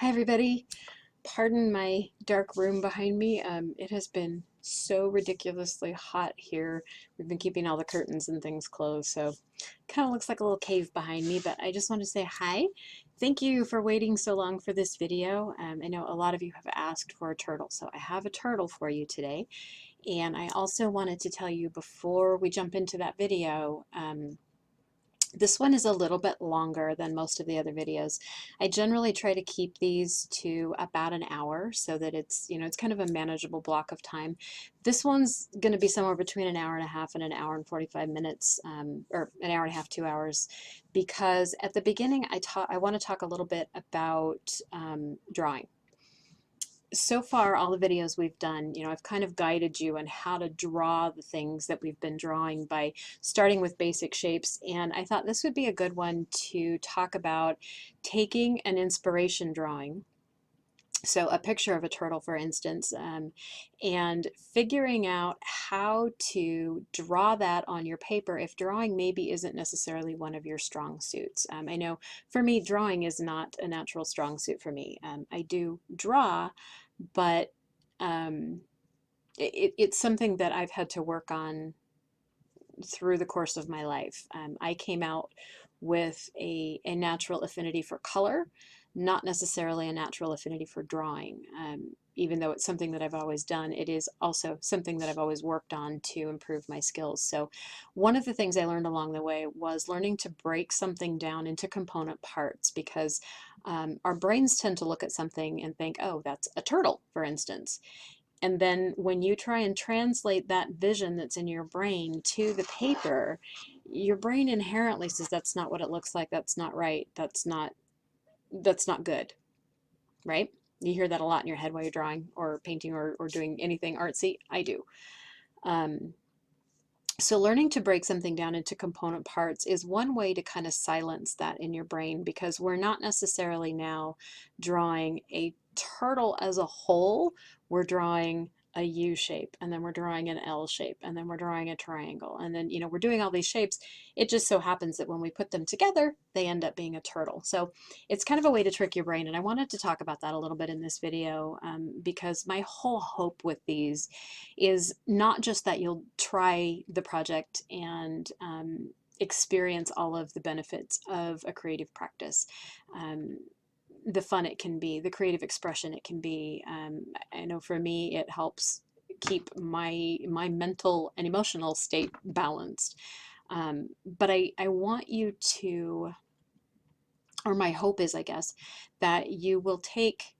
Hi everybody. Pardon my dark room behind me. It has been so ridiculously hot here. We've been keeping all the curtains and things closed, so kind of looks like a little cave behind me, but I just want to say hi. Thank you for waiting so long for this video. I know a lot of you have asked for a turtle, so I have a turtle for you today. And I also wanted to tell you before we jump into that video, this one is a little bit longer than most of the other videos. I generally try to keep these to about an hour so that it's kind of a manageable block of time. This one's going to be somewhere between an hour and a half and an hour and 45 minutes, or an hour and a half, 2 hours, because at the beginning I want to talk a little bit about drawing. So far, all the videos we've done, I've kind of guided you on how to draw the things that we've been drawing by starting with basic shapes. And I thought this would be a good one to talk about taking an inspiration drawing. So a picture of a turtle, for instance, and figuring out how to draw that on your paper if drawing maybe isn't necessarily one of your strong suits. I know for me, drawing is not a natural strong suit for me. I do draw, but it's something that I've had to work on through the course of my life. I came out with a natural affinity for color, not necessarily a natural affinity for drawing. Even though it's something that I've always done, it is also something that I've always worked on to improve my skills. So one of the things I learned along the way was learning to break something down into component parts, because our brains tend to look at something and think, oh, that's a turtle, for instance. And then when you try and translate that vision that's in your brain to the paper, your brain inherently says that's not what it looks like, that's not right, that's not good, right? You hear that a lot in your head while you're drawing or painting or doing anything artsy. I do. So learning to break something down into component parts is one way to kind of silence that in your brain, because we're not necessarily now drawing a turtle as a whole. We're drawing a U shape, and then we're drawing an L shape, and then we're drawing a triangle, and then we're doing all these shapes. It just so happens that when we put them together, they end up being a turtle. So it's kind of a way to trick your brain, and I wanted to talk about that a little bit in this video, because my whole hope with these is not just that you'll try the project and experience all of the benefits of a creative practice, the fun it can be, the creative expression it can be. I know for me it helps keep my mental and emotional state balanced. But I want you to, or my hope is, I guess, that you will take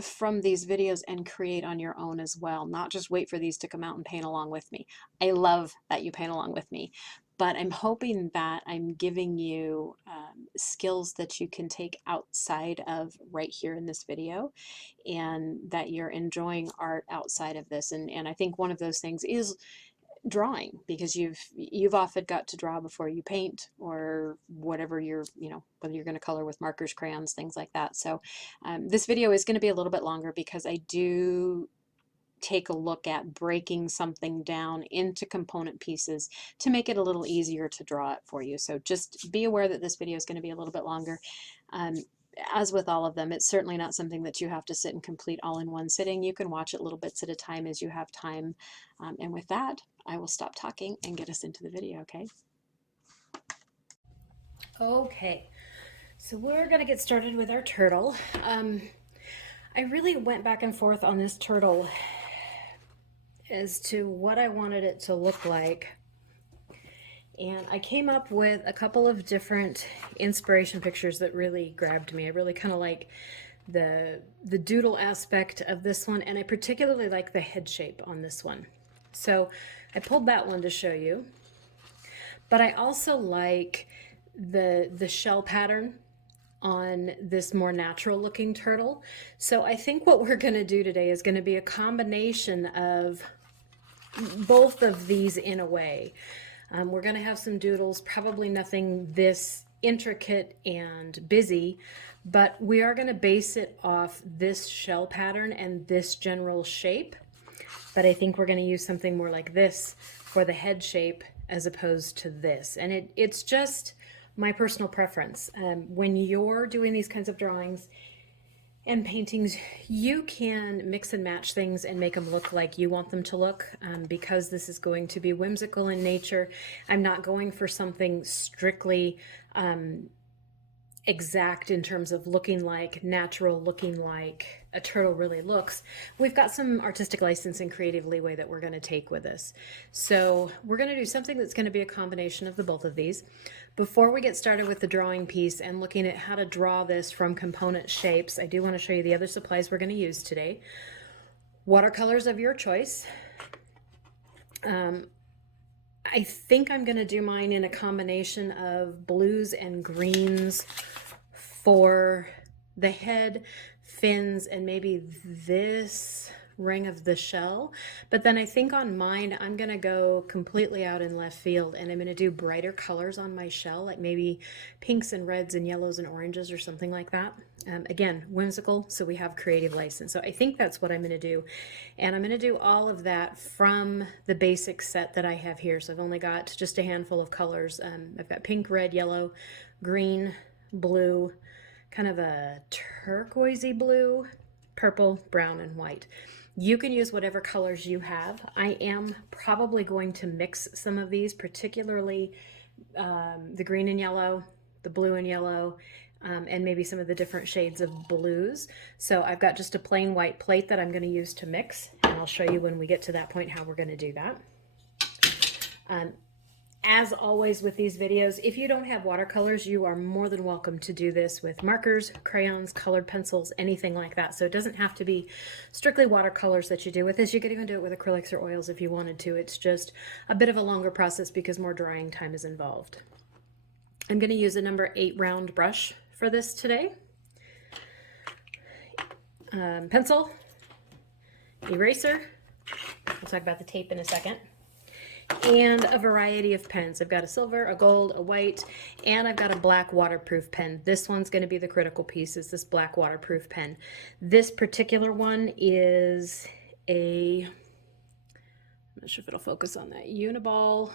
from these videos and create on your own as well, not just wait for these to come out and paint along with me. I love that you paint along with me, but I'm hoping that I'm giving you skills that you can take outside of right here in this video, and that you're enjoying art outside of this. And I think one of those things is drawing, because you've often got to draw before you paint, or whatever whether you're going to color with markers, crayons, things like that. So this video is going to be a little bit longer, because I do take a look at breaking something down into component pieces to make it a little easier to draw it for you. So just be aware that this video is going to be a little bit longer. As with all of them, it's certainly not something that you have to sit and complete all in one sitting. You can watch it little bits at a time as you have time. And with that, I will stop talking and get us into the video, okay? Okay, so we're gonna get started with our turtle. I really went back and forth on this turtle as to what I wanted it to look like. And I came up with a couple of different inspiration pictures that really grabbed me. I really kind of like the doodle aspect of this one, and I particularly like the head shape on this one. So I pulled that one to show you. But I also like the shell pattern on this more natural looking turtle. So I think what we're going to do today is going to be a combination of both of these in a way. We're going to have some doodles, probably nothing this intricate and busy, but we are going to base it off this shell pattern and this general shape. But I think we're going to use something more like this for the head shape as opposed to this. And it's just my personal preference. When you're doing these kinds of drawings, and paintings, you can mix and match things and make them look like you want them to look. Because this is going to be whimsical in nature, I'm not going for something strictly exact in terms of looking like natural, looking like a turtle really looks. We've got some artistic license and creative leeway that we're going to take with this. So we're going to do something that's going to be a combination of the both of these. Before we get started with the drawing piece and looking at how to draw this from component shapes, I do want to show you the other supplies we're going to use today. Watercolors of your choice. I think I'm going to do mine in a combination of blues and greens for the head, fins, and maybe this ring of the shell. But then I think on mine, I'm going to go completely out in left field, and I'm going to do brighter colors on my shell, like maybe pinks and reds and yellows and oranges or something like that. Again, whimsical, so we have creative license. So I think that's what I'm going to do. And I'm going to do all of that from the basic set that I have here. So I've only got just a handful of colors. I've got pink, red, yellow, green, blue, kind of a turquoisey blue, purple, brown, and white. You can use whatever colors you have. I am probably going to mix some of these, particularly the green and yellow, the blue and yellow, and maybe some of the different shades of blues. So I've got just a plain white plate that I'm going to use to mix, and I'll show you when we get to that point how we're going to do that. As always with these videos, if you don't have watercolors, you are more than welcome to do this with markers, crayons, colored pencils, anything like that. So it doesn't have to be strictly watercolors that you do with this. You could even do it with acrylics or oils if you wanted to. It's just a bit of a longer process because more drying time is involved. I'm going to use a number 8 round brush for this today. Pencil, eraser, we'll talk about the tape in a second, and a variety of pens. I've got a silver, a gold, a white, and I've got a black waterproof pen. This one's going to be the critical piece, is this black waterproof pen. This particular one is a, I'm not sure if it'll focus on that, Uni-ball,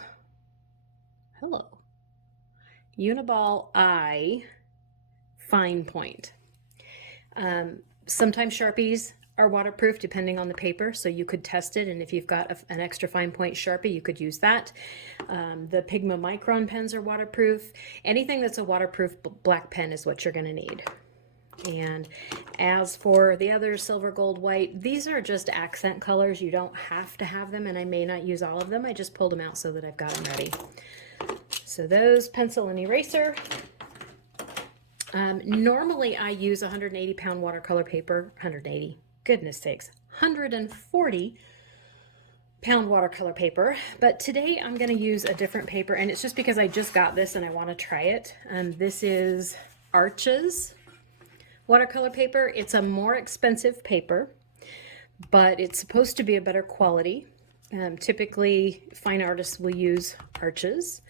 Uni-ball Eye Fine Point. Sometimes Sharpies are waterproof depending on the paper, so you could test it, and if you've got an extra fine point Sharpie, you could use that. The Pigma Micron pens are waterproof. Anything that's a waterproof black pen is what you're going to need. And as for the other silver, gold, white, these are just accent colors. You don't have to have them, and I may not use all of them. I just pulled them out so that I've got them ready. So those, pencil and eraser. Normally I use 180 pound watercolor paper, 180, goodness sakes, 140 pound watercolor paper, but today I'm going to use a different paper, and it's just because I just got this and I want to try it. This is Arches watercolor paper. It's a more expensive paper, but it's supposed to be a better quality. Typically fine artists will use Arches.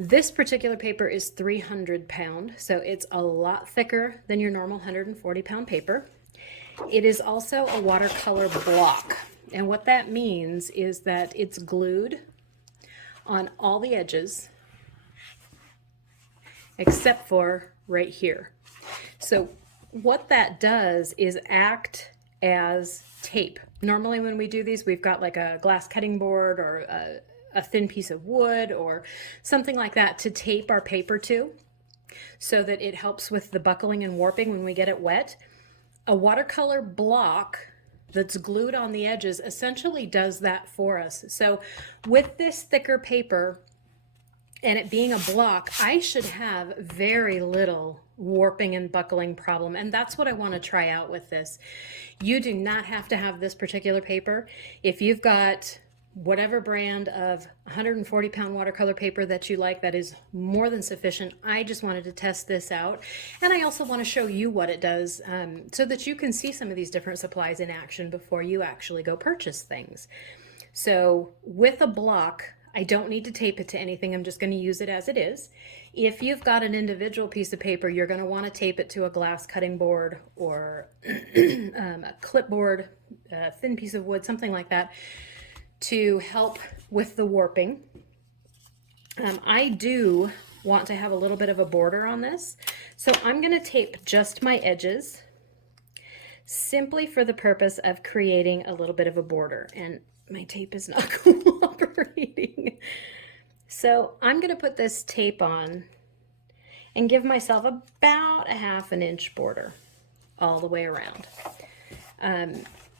This particular paper is 300 pound, so it's a lot thicker than your normal 140 pound paper. It is also a watercolor block, and what that means is that it's glued on all the edges except for right here. So what that does is act as tape. Normally when we do these, we've got like a glass cutting board or a thin piece of wood or something like that to tape our paper to, so that it helps with the buckling and warping when we get it wet. A watercolor block that's glued on the edges essentially does that for us. So with this thicker paper and it being a block, I should have very little warping and buckling problem, and that's what I want to try out with this. You do not have to have this particular paper. If you've got whatever brand of 140 pound watercolor paper that you like, that is more than sufficient. I just wanted to test this out, and I also want to show you what it does, so that you can see some of these different supplies in action before you actually go purchase things. So with a block, I don't need to tape it to anything. I'm just going to use it as it is. If you've got an individual piece of paper, you're going to want to tape it to a glass cutting board or a clipboard, a thin piece of wood, something like that, to help with the warping. I do want to have a little bit of a border on this, so I'm going to tape just my edges. simply for the purpose of creating a little bit of a border. And my tape is not cooperating. So I'm going to put this tape on and give myself about a 1/2 inch border all the way around.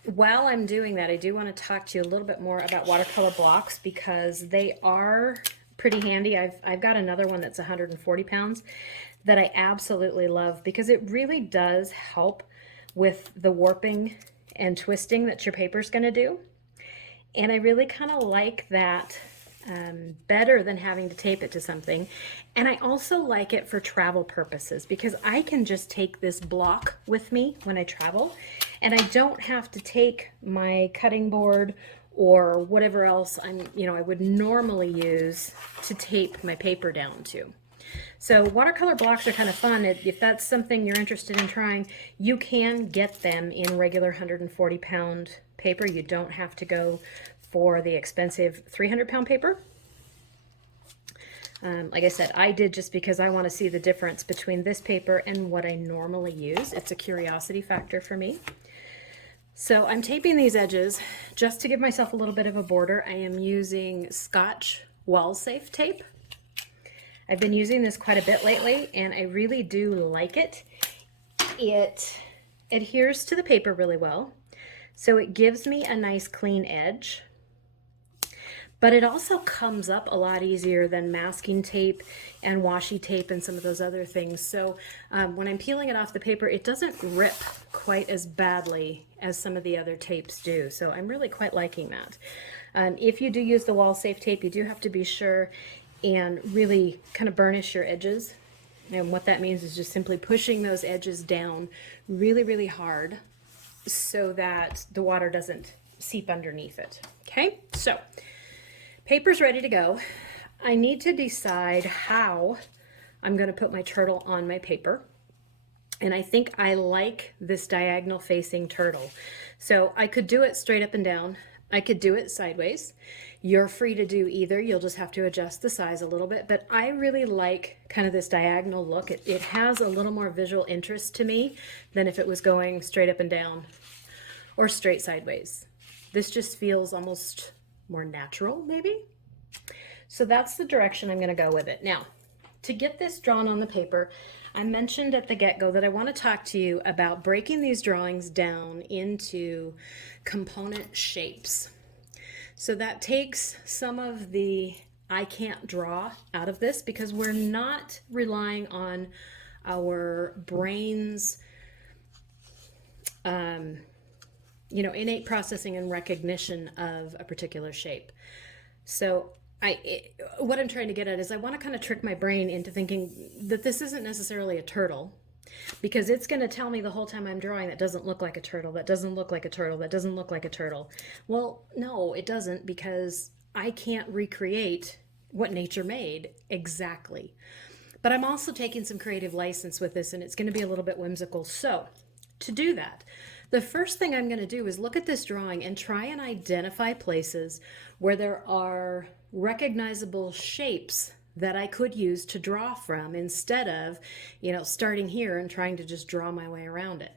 While I'm doing that, I do want to talk to you a little bit more about watercolor blocks because they are pretty handy. I've got another one that's 140 pounds that I absolutely love because it really does help with the warping and twisting that your paper's going to do. And I really kind of like that better than having to tape it to something. And I also like it for travel purposes because I can just take this block with me when I travel and I don't have to take my cutting board or whatever else I would normally use to tape my paper down to. So watercolor blocks are kind of fun. If that's something you're interested in trying, you can get them in regular 140-pound paper. You don't have to go for the expensive 300-pound paper. Like I said, I did just because I want to see the difference between this paper and what I normally use. It's a curiosity factor for me. So I'm taping these edges just to give myself a little bit of a border. I am using Scotch Wall Safe Tape. I've been using this quite a bit lately and I really do like it. It adheres to the paper really well, so it gives me a nice clean edge. But it also comes up a lot easier than masking tape and washi tape and some of those other things. So when I'm peeling it off the paper, it doesn't rip quite as badly as some of the other tapes do. So I'm really quite liking that. If you do use the wall safe tape, you do have to be sure and really kind of burnish your edges. And what that means is just simply pushing those edges down really, really hard so that the water doesn't seep underneath it. Okay, so paper's ready to go. I need to decide how I'm going to put my turtle on my paper. And I think I like this diagonal facing turtle. So I could do it straight up and down. I could do it sideways. You're free to do either. You'll just have to adjust the size a little bit. But I really like kind of this diagonal look. It has a little more visual interest to me than if it was going straight up and down or straight sideways. This just feels almost more natural, maybe. So that's the direction I'm going to go with it. Now, to get this drawn on the paper, I mentioned at the get-go that I want to talk to you about breaking these drawings down into component shapes. So that takes some of the I can't draw out of this because we're not relying on our brains innate processing and recognition of a particular shape. So what I'm trying to get at is I want to kind of trick my brain into thinking that this isn't necessarily a turtle because it's going to tell me the whole time I'm drawing that doesn't look like a turtle, that doesn't look like a turtle, that doesn't look like a turtle. Well, no, it doesn't because I can't recreate what nature made exactly. But I'm also taking some creative license with this and it's going to be a little bit whimsical. So to do that, the first thing I'm going to do is look at this drawing and try and identify places where there are recognizable shapes that I could use to draw from instead of, starting here and trying to just draw my way around it.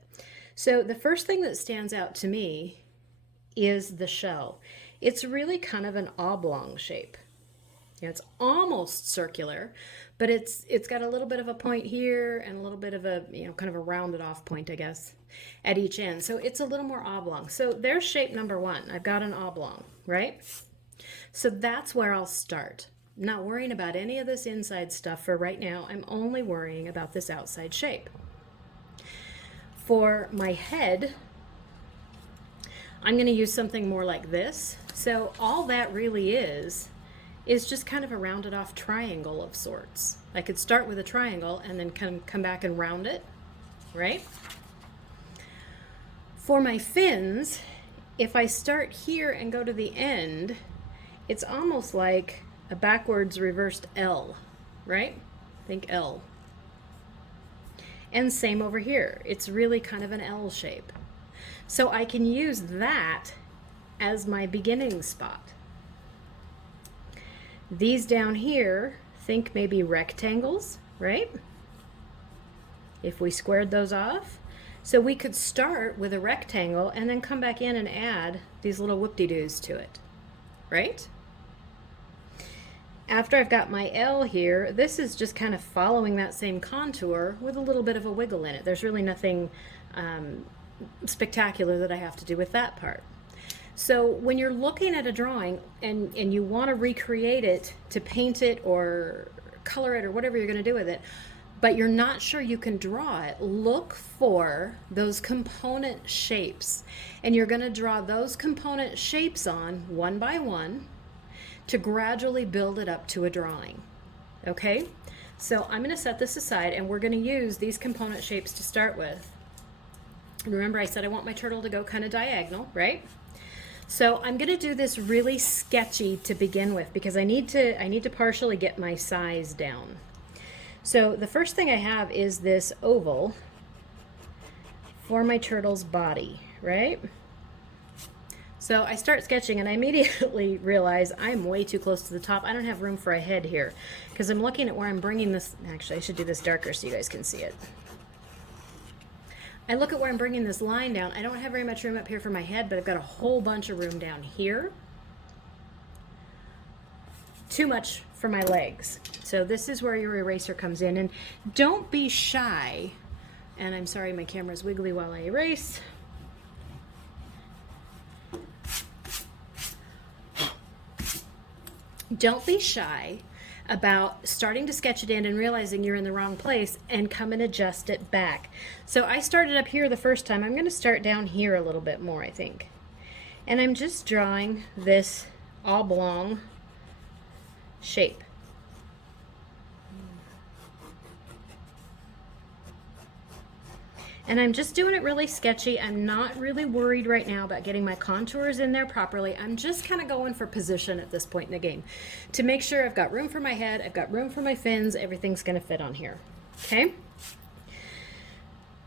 So the first thing that stands out to me is the shell. It's really kind of an oblong shape. It's almost circular, but it's got a little bit of a point here and a little bit of a, kind of a rounded off point, I guess, at each end. So it's a little more oblong. So there's shape number one. I've got an oblong, right? So that's where I'll start. I'm not worrying about any of this inside stuff for right now. I'm only worrying about this outside shape. For my head, I'm going to use something more like this. So all that really is just kind of a rounded off triangle of sorts. I could start with a triangle and then come back and round it, right? For my fins, if I start here and go to the end, it's almost like a backwards reversed L, right? Think L. And same over here. It's really kind of an L shape. So I can use that as my beginning spot. These down here, think maybe rectangles, right? If we squared those off, So we could start with a rectangle and then come back in and add these little whoop-de-doos to it, right? After I've got my L here, this is just kind of following that same contour with a little bit of a wiggle in it. There's really nothing spectacular that I have to do with that part. So when you're looking at a drawing and you want to recreate it to paint it or color it or whatever you're going to do with it, but you're not sure you can draw it, look for those component shapes. And you're going to draw those component shapes on one by one to gradually build it up to a drawing. Okay? So I'm going to set this aside and we're going to use these component shapes to start with. Remember I said I want my turtle to go kind of diagonal, right? So I'm going to do this really sketchy to begin with because I need to partially get my size down. So the first thing I have is this oval for my turtle's body, right? So I start sketching and I immediately realize I'm way too close to the top. I don't have room for a head here because I'm looking at where I'm bringing this. Actually, I should do this darker so you guys can see it. I look at where I'm bringing this line down. I don't have very much room up here for my head, but I've got a whole bunch of room down here. Too much for my legs. So this is where your eraser comes in. And don't be shy. And I'm sorry my camera's wiggly while I erase. Don't be shy about starting to sketch it in and realizing you're in the wrong place and come and adjust it back. So I started up here the first time. I'm going to start down here a little bit more, I think. And I'm just drawing this oblong shape. And I'm just doing it really sketchy. I'm not really worried right now about getting my contours in there properly. I'm just kind of going for position at this point in the game to make sure I've got room for my head, I've got room for my fins, everything's going to fit on here. Okay?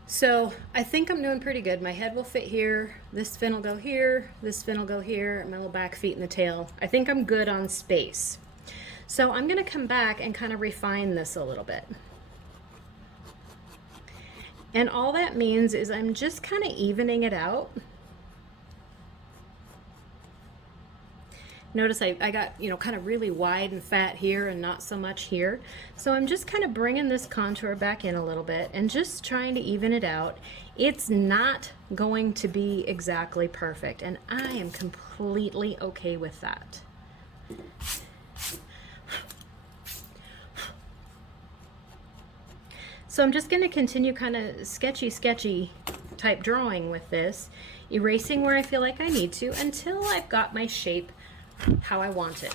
So I think I'm doing pretty good. My head will fit here, this fin will go here, this fin will go here, my little back feet and the tail. I think I'm good on space. So I'm going to come back and kind of refine this a little bit. And all that means is I'm just kind of evening it out. Notice I got, kind of really wide and fat here and not so much here. So I'm just kind of bringing this contour back in a little bit and just trying to even it out. It's not going to be exactly perfect, and I am completely okay with that. So I'm just going to continue kind of sketchy type drawing with this, erasing where I feel like I need to until I've got my shape how I want it.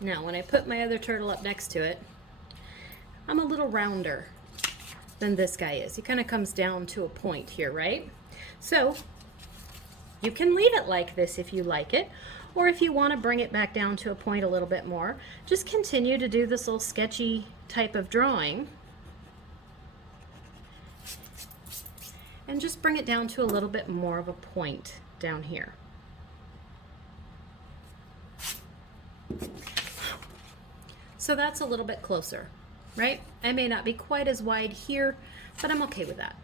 Now when I put my other turtle up next to it, I'm a little rounder than this guy is. He kind of comes down to a point here, right? So you can leave it like this if you like it, or if you want to bring it back down to a point a little bit more, just continue to do this little sketchy type of drawing. And just bring it down to a little bit more of a point down here. So that's a little bit closer, right? I may not be quite as wide here, but I'm okay with that.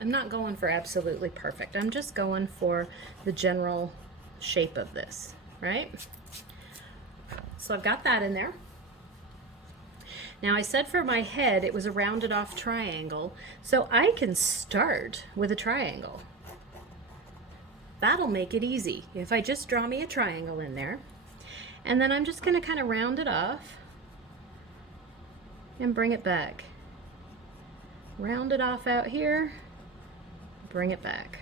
I'm not going for absolutely perfect. I'm just going for the general shape of this, right? So I've got that in there. Now I said for my head it was a rounded off triangle, so I can start with a triangle. That'll make it easy. If I just draw me a triangle in there, and then I'm just going to kind of round it off and bring it back. Round it off out here, bring it back.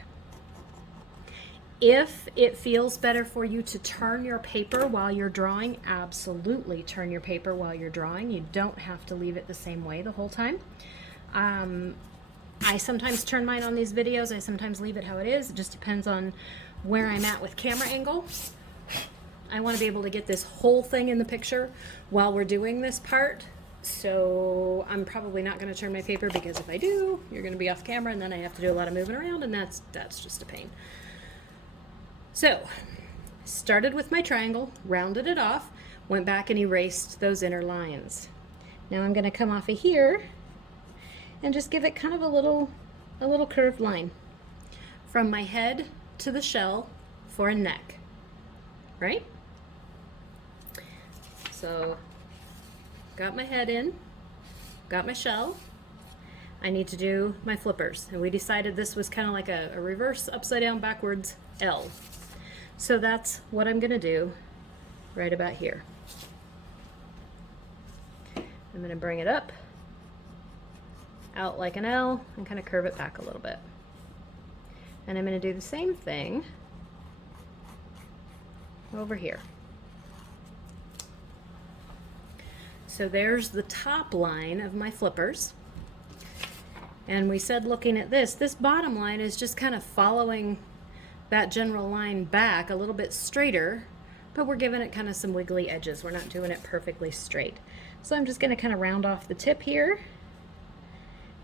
If it feels better for you to turn your paper while you're drawing, absolutely turn your paper while you're drawing. You don't have to leave it the same way the whole time. I sometimes turn mine on these videos. I sometimes leave it how it is. It just depends on where I'm at with camera angle. I want to be able to get this whole thing in the picture while we're doing this part. So I'm probably not going to turn my paper because if I do, you're going to be off camera and then I have to do a lot of moving around, and that's just a pain. So, started with my triangle, rounded it off, went back and erased those inner lines. Now I'm going to come off of here and just give it kind of a little curved line. from my head to the shell for a neck, right? So got my head in, got my shell. I need to do my flippers, and we decided this was kind of like a reverse upside down backwards L. So that's what I'm gonna do right about here. I'm gonna bring it up, out like an L, and kind of curve it back a little bit. And I'm gonna do the same thing over here. So there's the top line of my flippers. And we said, looking at this bottom line is just kind of following that general line back a little bit straighter, but we're giving it kind of some wiggly edges. We're not doing it perfectly straight. So I'm just going to kind of round off the tip here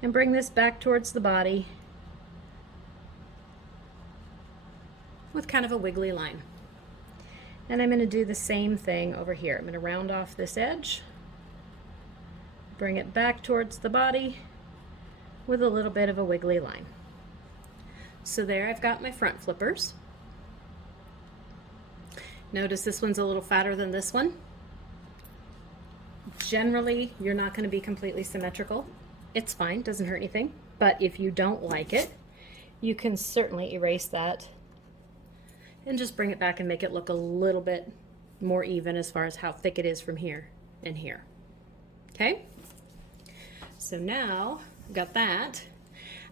and bring this back towards the body with kind of a wiggly line. And I'm going to do the same thing over here. I'm going to round off this edge, bring it back towards the body with a little bit of a wiggly line. So there I've got my front flippers. Notice this one's a little fatter than this one. Generally, you're not going to be completely symmetrical. It's fine, doesn't hurt anything. But if you don't like it, you can certainly erase that and just bring it back and make it look a little bit more even as far as how thick it is from here and here. Okay? So now I've got that.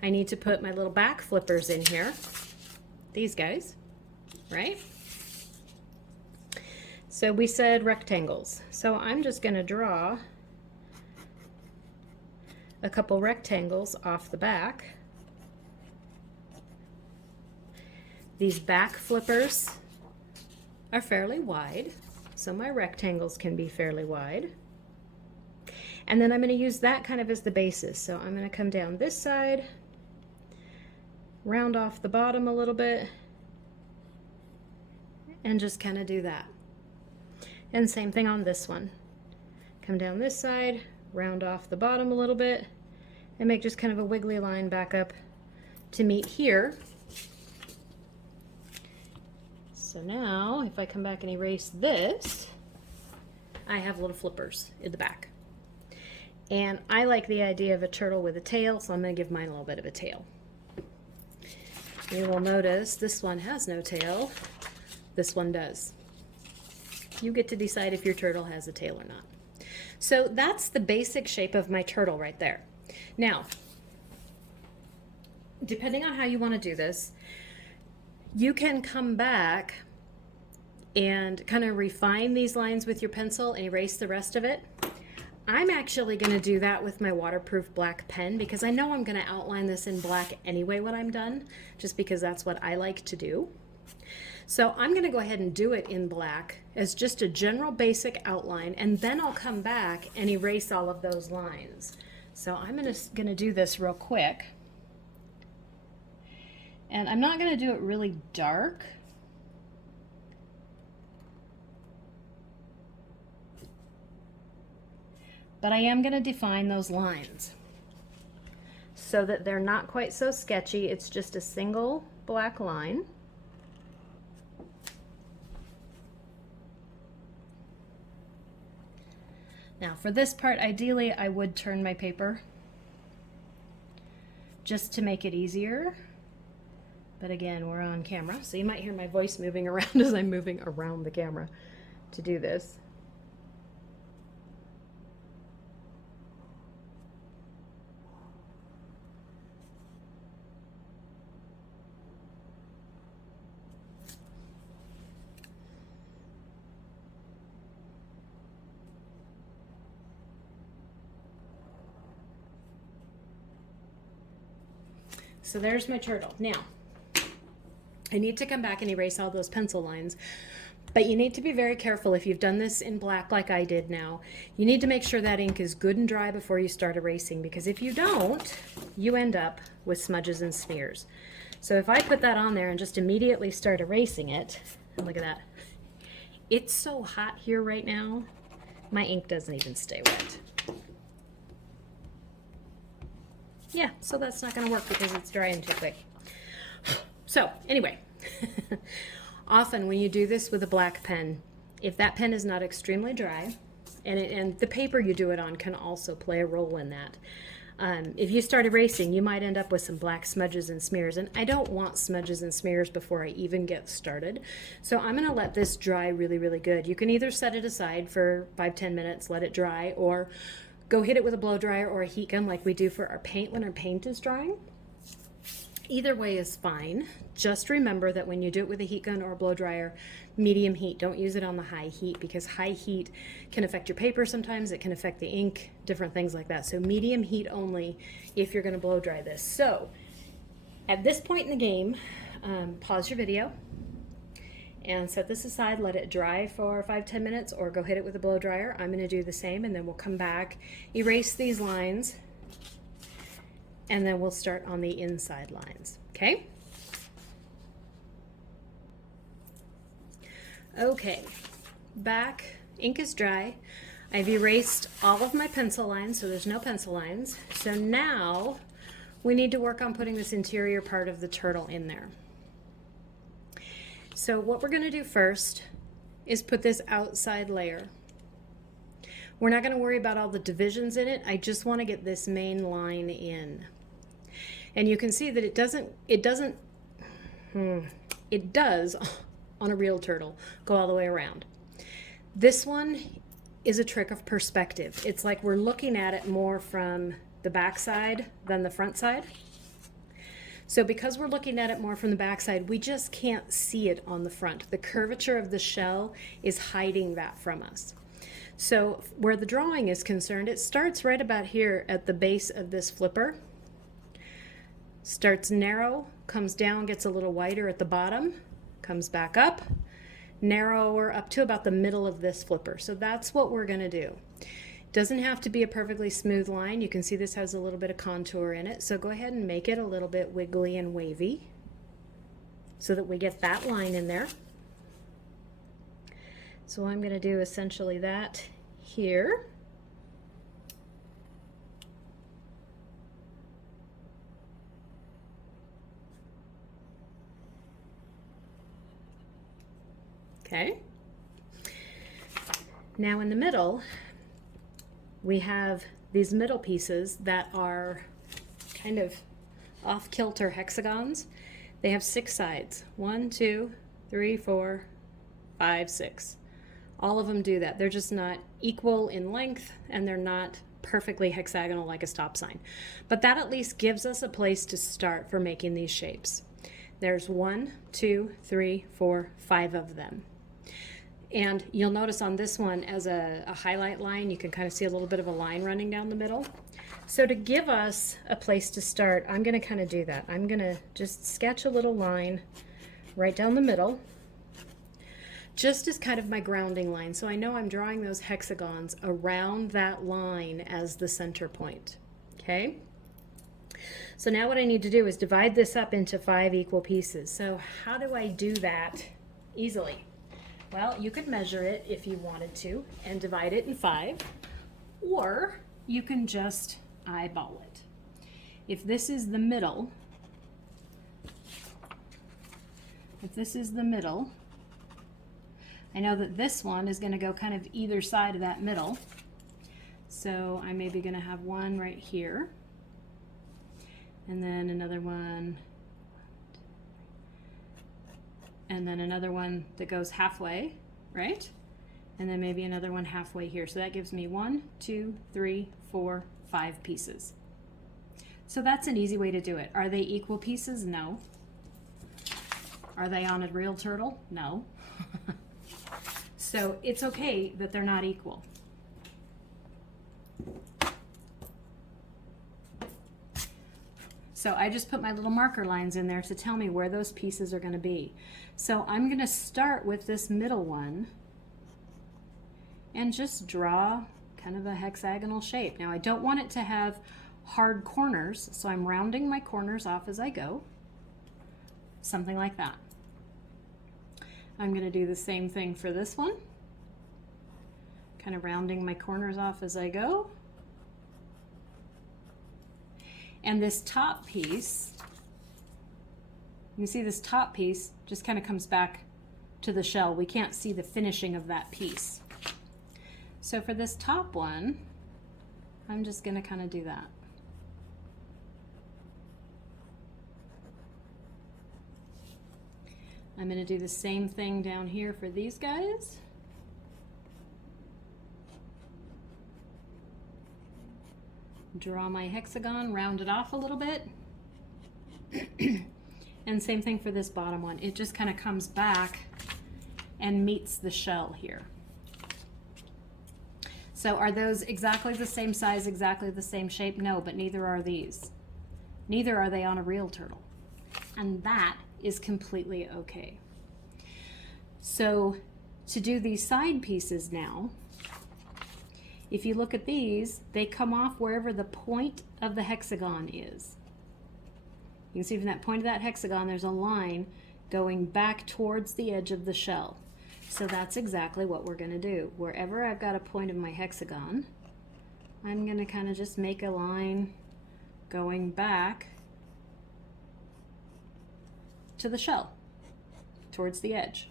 I need to put my little back flippers in here. These guys, right? So we said rectangles. So I'm just going to draw a couple rectangles off the back. These back flippers are fairly wide, so my rectangles can be fairly wide. And then I'm going to use that kind of as the basis. So I'm going to come down this side, round off the bottom a little bit, and just kind of do that. And same thing on this one. Come down this side, round off the bottom a little bit, and make just kind of a wiggly line back up to meet here. So now, if I come back and erase this, I have little flippers in the back. And I like the idea of a turtle with a tail, so I'm going to give mine a little bit of a tail. You will notice this one has no tail. This one does. You get to decide if your turtle has a tail or not. So that's the basic shape of my turtle right there. Now, depending on how you want to do this, you can come back and kind of refine these lines with your pencil and erase the rest of it. I'm actually going to do that with my waterproof black pen because I know I'm going to outline this in black anyway when I'm done, just because that's what I like to do. So I'm going to go ahead and do it in black as just a general basic outline, and then I'll come back and erase all of those lines. So I'm going to do this real quick. And I'm not going to do it really dark. But I am going to define those lines so that they're not quite so sketchy. It's just a single black line. Now for this part, ideally I would turn my paper just to make it easier. But again, we're on camera, so you might hear my voice moving around as I'm moving around the camera to do this. So there's my turtle. Now, I need to come back and erase all those pencil lines, but you need to be very careful if you've done this in black like I did now. You need to make sure that ink is good and dry before you start erasing, because if you don't, you end up with smudges and smears. So if I put that on there and just immediately start erasing it, and look at that. It's so hot here right now, my ink doesn't even stay wet. Yeah, so that's not going to work because it's drying too quick. So anyway, often when you do this with a black pen, if that pen is not extremely dry, and the paper you do it on can also play a role in that. If you start erasing, you might end up with some black smudges and smears, and I don't want smudges and smears before I even get started. So I'm going to let this dry really, really good. You can either set it aside for 5-10 minutes, let it dry, or go hit it with a blow dryer or a heat gun like we do for our paint when our paint is drying. Either way is fine. Just remember that when you do it with a heat gun or a blow dryer, medium heat. Don't use it on the high heat because high heat can affect your paper sometimes. It can affect the ink, different things like that. So medium heat only if you're going to blow dry this. So at this point in the game, pause your video and set this aside. Let it dry for 5-10 minutes or go hit it with a blow dryer. I'm going to do the same, and then we'll come back, erase these lines, and then we'll start on the inside lines, okay? Okay, back, ink is dry. I've erased all of my pencil lines, so there's no pencil lines. So now we need to work on putting this interior part of the turtle in there. So what we're gonna do first is put this outside layer. We're not gonna worry about all the divisions in it. I just wanna get this main line in. And you can see that it does on a real turtle go all the way around. This one is a trick of perspective. It's like we're looking at it more from the back side than the front side. So because we're looking at it more from the back side, we just can't see it on the front. The curvature of the shell is hiding that from us. So where the drawing is concerned, it starts right about here at the base of this flipper. Starts narrow, comes down, gets a little wider at the bottom, comes back up, narrower up to about the middle of this flipper. So that's what we're gonna do. Doesn't have to be a perfectly smooth line. You can see this has a little bit of contour in it. So go ahead and make it a little bit wiggly and wavy so that we get that line in there. So I'm gonna do essentially that here. Okay. Now in the middle, we have these middle pieces that are kind of off-kilter hexagons. They have 6 sides. 1, 2, 3, 4, 5, 6. All of them do that. They're just not equal in length, and they're not perfectly hexagonal like a stop sign. But that at least gives us a place to start for making these shapes. There's 1, 2, 3, 4, 5 of them. And you'll notice on this one, as a highlight line, you can kind of see a little bit of a line running down the middle. So to give us a place to start, I'm going to kind of do that. I'm going to just sketch a little line right down the middle, just as kind of my grounding line. So I know I'm drawing those hexagons around that line as the center point. Okay? So now what I need to do is divide this up into 5 equal pieces. So how do I do that easily? Well, you could measure it if you wanted to and divide it in 5, or you can just eyeball it. If this is the middle, I know that this one is going to go kind of either side of that middle. So I'm maybe going to have one right here, and then another one, and then another one that goes halfway, right? And then maybe another one halfway here. So that gives me 1, 2, 3, 4, 5 pieces. So that's an easy way to do it. Are they equal pieces? No. Are they on a real turtle? No. So it's okay that they're not equal. So I just put my little marker lines in there to tell me where those pieces are going to be. So I'm going to start with this middle one and just draw kind of a hexagonal shape. Now I don't want it to have hard corners, so I'm rounding my corners off as I go. Something like that. I'm going to do the same thing for this one. Kind of rounding my corners off as I go. And this top piece, You can see this top piece just kind of comes back to the shell. We can't see the finishing of that piece. So for this top one, I'm just going to kind of do that. I'm going to do the same thing down here for these guys. Draw my hexagon, round it off a little bit. And same thing for this bottom one. It just kind of comes back and meets the shell here. So are those exactly the same size, exactly the same shape? No, but neither are these. Neither are they on a real turtle. And that is completely okay. So to do these side pieces now, if you look at these, they come off wherever the point of the hexagon is. You can see from that point of that hexagon, there's a line going back towards the edge of the shell. So that's exactly what we're going to do. Wherever I've got a point of my hexagon, I'm going to kind of just make a line going back to the shell, towards the edge.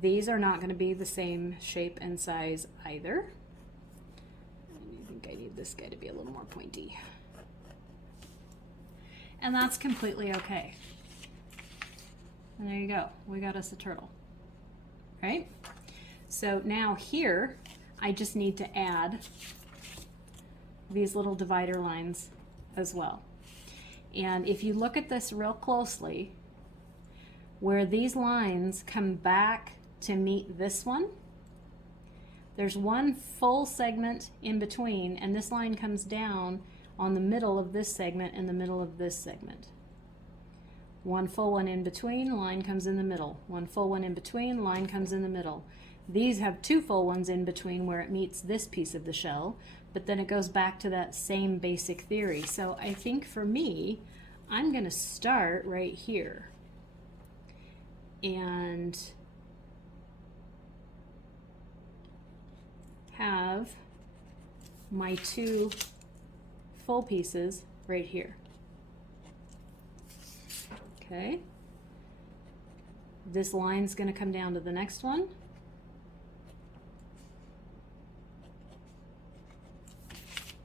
These are not going to be the same shape and size either. I think I need this guy to be a little more pointy. And that's completely okay. And there you go. We got us a turtle. Right? So now here, I just need to add these little divider lines as well. And if you look at this real closely, where these lines come back to meet this one, there's one full segment in between, and this line comes down on the middle of this segment and the middle of this segment. One full one in between, line comes in the middle. One full one in between, line comes in the middle. These have two full ones in between where it meets this piece of the shell, but then it goes back to that same basic theory. So I think for me, I'm going to start right here. And have my two full pieces right here. Okay. This line's going to come down to the next one.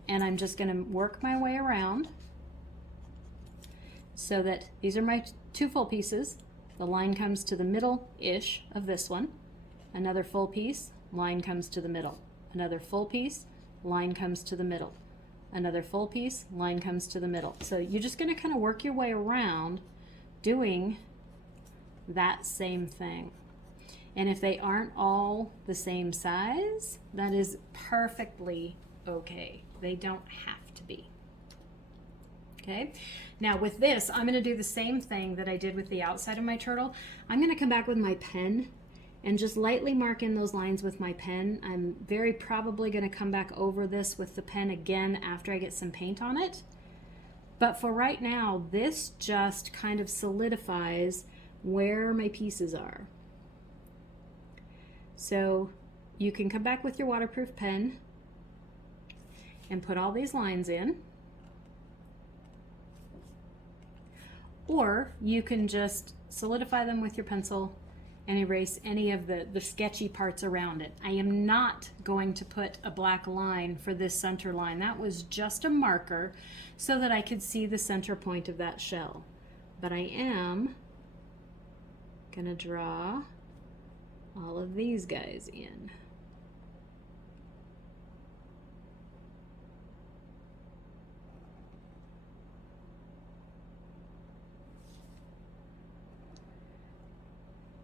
And I'm just going to work my way around so that these are my two full pieces. The line comes to the middle-ish of this one. Another full piece, line comes to the middle. Another full piece, line comes to the middle. Another full piece, line comes to the middle. So you're just going to kind of work your way around doing that same thing. And if they aren't all the same size, that is perfectly okay. They don't have to be. Okay, now with this, I'm going to do the same thing that I did with the outside of my turtle. I'm going to come back with my pen and just lightly mark in those lines with my pen. I'm very probably going to come back over this with the pen again after I get some paint on it. But for right now, this just kind of solidifies where my pieces are. So you can come back with your waterproof pen and put all these lines in. Or you can just solidify them with your pencil and erase any of the sketchy parts around it. I am not going to put a black line for this center line. That was just a marker so that I could see the center point of that shell. But I am gonna draw all of these guys in.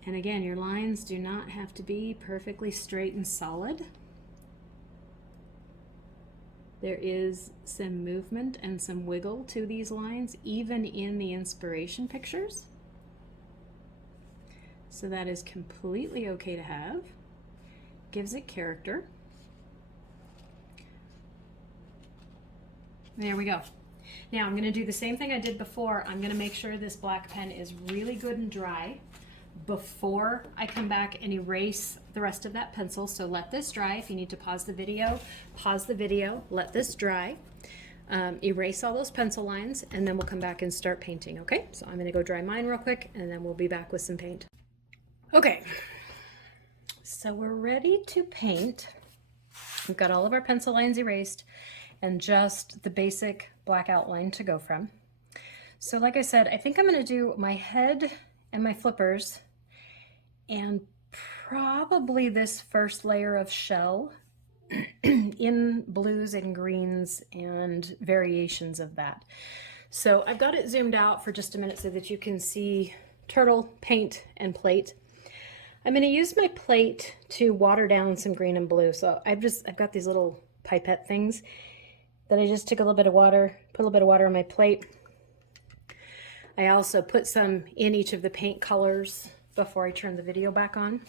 And again, your lines do not have to be perfectly straight and solid. There is some movement and some wiggle to these lines, even in the inspiration pictures. So that is completely okay to have. Gives it character. There we go. Now I'm going to do the same thing I did before. I'm going to make sure this black pen is really good and dry before I come back and erase the rest of that pencil. So let this dry. If you need to pause the video, let this dry. erase all those pencil lines, and then we'll come back and start painting, okay? So I'm gonna go dry mine real quick, and then we'll be back with some paint. Okay, so we're ready to paint. We've got all of our pencil lines erased and just the basic black outline to go from. So like I said, I think I'm gonna do my head and my flippers and probably this first layer of shell in blues and greens and variations of that. So I've got it zoomed out for just a minute so that you can see turtle, paint, and plate. I'm going to use my plate to water down some green and blue. So I've got these little pipette things that I just took a little bit of water, put a little bit of water on my plate. I also put some in each of the paint colors before I turn the video back on.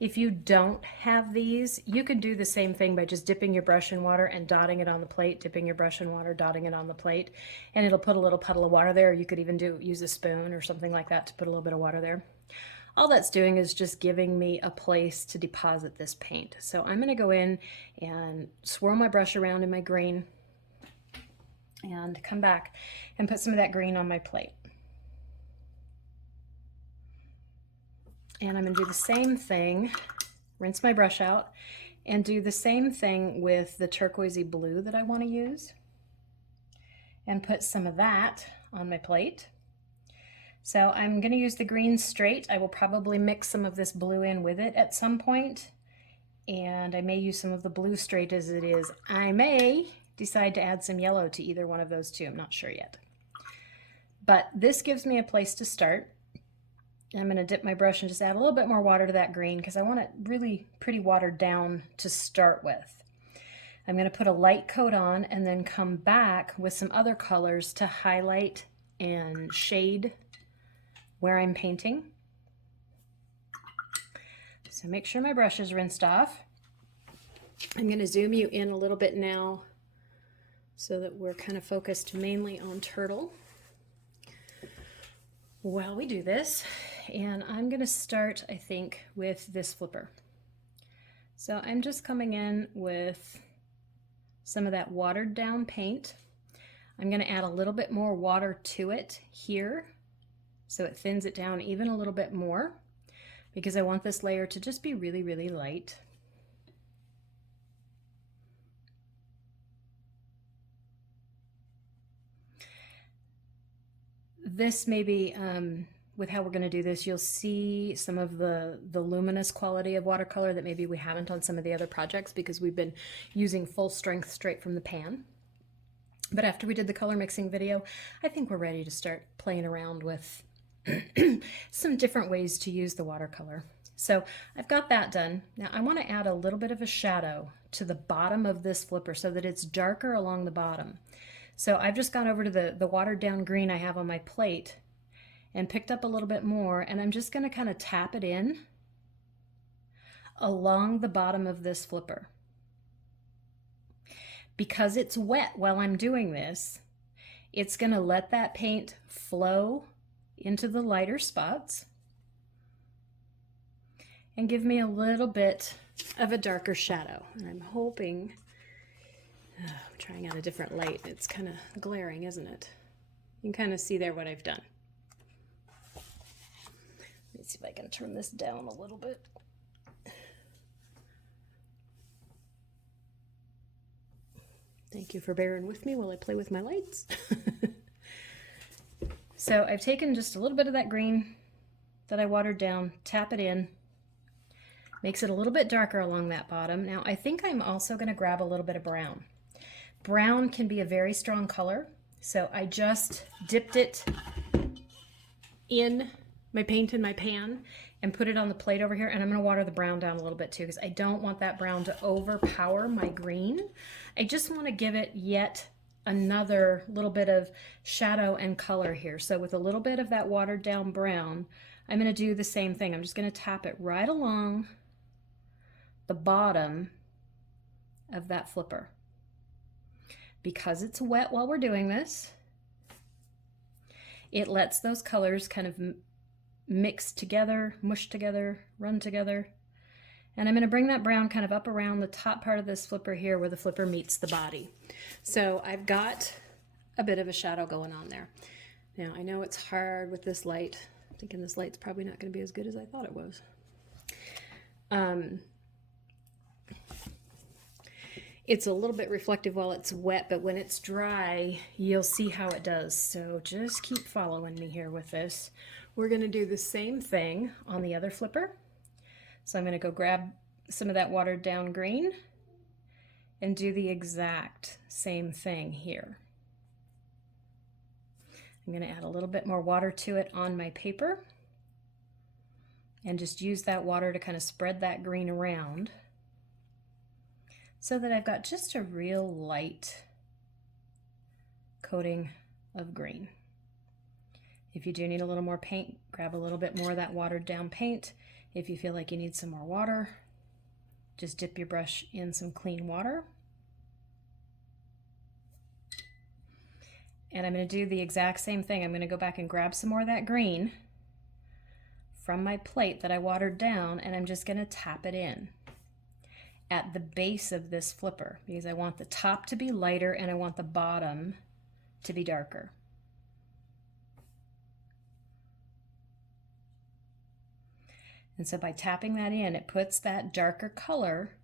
If you don't have these, you could do the same thing by just dipping your brush in water and dotting it on the plate, dipping your brush in water, dotting it on the plate, and it'll put a little puddle of water there. You could even use a spoon or something like that to put a little bit of water there. All that's doing is just giving me a place to deposit this paint. So I'm going to go in and swirl my brush around in my green and come back and put some of that green on my plate. And I'm going to do the same thing, rinse my brush out, and do the same thing with the turquoisey blue that I want to use. And put some of that on my plate. So I'm going to use the green straight. I will probably mix some of this blue in with it at some point. And I may use some of the blue straight as it is. I may decide to add some yellow to either one of those two. I'm not sure yet. But this gives me a place to start. I'm going to dip my brush and just add a little bit more water to that green because I want it really pretty watered down to start with. I'm going to put a light coat on and then come back with some other colors to highlight and shade where I'm painting. So make sure my brush is rinsed off. I'm going to zoom you in a little bit now so that we're kind of focused mainly on turtle while we do this. And I'm going to start, I think, with this flipper. So I'm just coming in with some of that watered down paint. I'm going to add a little bit more water to it here so it thins it down even a little bit more because I want this layer to just be really, really light. This may be with how we're going to do this, you'll see some of the luminous quality of watercolor that maybe we haven't on some of the other projects because we've been using full strength straight from the pan. But after we did the color mixing video, I think we're ready to start playing around with some different ways to use the watercolor. So I've got that done. Now I want to add a little bit of a shadow to the bottom of this flipper so that it's darker along the bottom. So I've just gone over to the watered down green I have on my plate and picked up a little bit more, and I'm just going to kind of tap it in along the bottom of this flipper. Because it's wet while I'm doing this, it's going to let that paint flow into the lighter spots and give me a little bit of a darker shadow. And I'm hoping, I'm trying out a different light. It's kind of glaring, isn't it? You can kind of see there what I've done. Let me see if I can turn this down a little bit. Thank you for bearing with me while I play with my lights. So I've taken just a little bit of that green that I watered down, tap it in, makes it a little bit darker along that bottom. Now I think I'm also going to grab a little bit of brown. Brown can be a very strong color, so I just dipped it in my paint in my pan and put it on the plate over here, and I'm going to water the brown down a little bit too because I don't want that brown to overpower my green. I just want to give it yet another little bit of shadow and color here. So with a little bit of that watered down brown, I'm going to do the same thing. I'm just going to tap it right along the bottom of that flipper. Because it's wet while we're doing this, it lets those colors kind of mix together, mush together, run together, And I'm going to bring that brown kind of up around the top part of this flipper here where the flipper meets the body. So I've got a bit of a shadow going on there. Now I know it's hard with this light. I'm thinking this light's probably not going to be as good as I thought it was. It's a little bit reflective while it's wet, but when it's dry, you'll see how it does. So just keep following me here with this. We're going to do the same thing on the other flipper. So I'm going to go grab some of that watered down green and do the exact same thing here. I'm going to add a little bit more water to it on my paper and just use that water to kind of spread that green around so that I've got just a real light coating of green. If you do need a little more paint, grab a little bit more of that watered down paint. If you feel like you need some more water, just dip your brush in some clean water. And I'm going to do the exact same thing. I'm going to go back and grab some more of that green from my plate that I watered down, and I'm just going to tap it in at the base of this flipper because I want the top to be lighter and I want the bottom to be darker. And so by tapping that in, it puts that darker color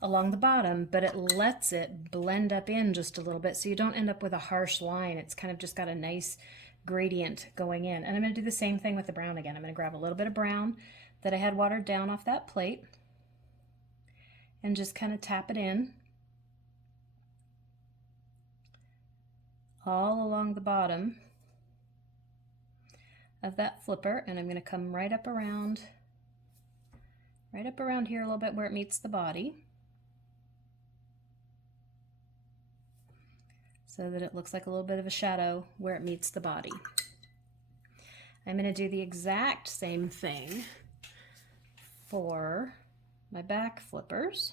along the bottom, but it lets it blend up in just a little bit so you don't end up with a harsh line. It's kind of just got a nice gradient going in. And I'm going to do the same thing with the brown again. I'm going to grab a little bit of brown that I had watered down off that plate and just kind of tap it in all along the bottom of that flipper. And I'm going to come right up around here a little bit where it meets the body so that it looks like a little bit of a shadow where it meets the body. I'm going to do the exact same thing for my back flippers.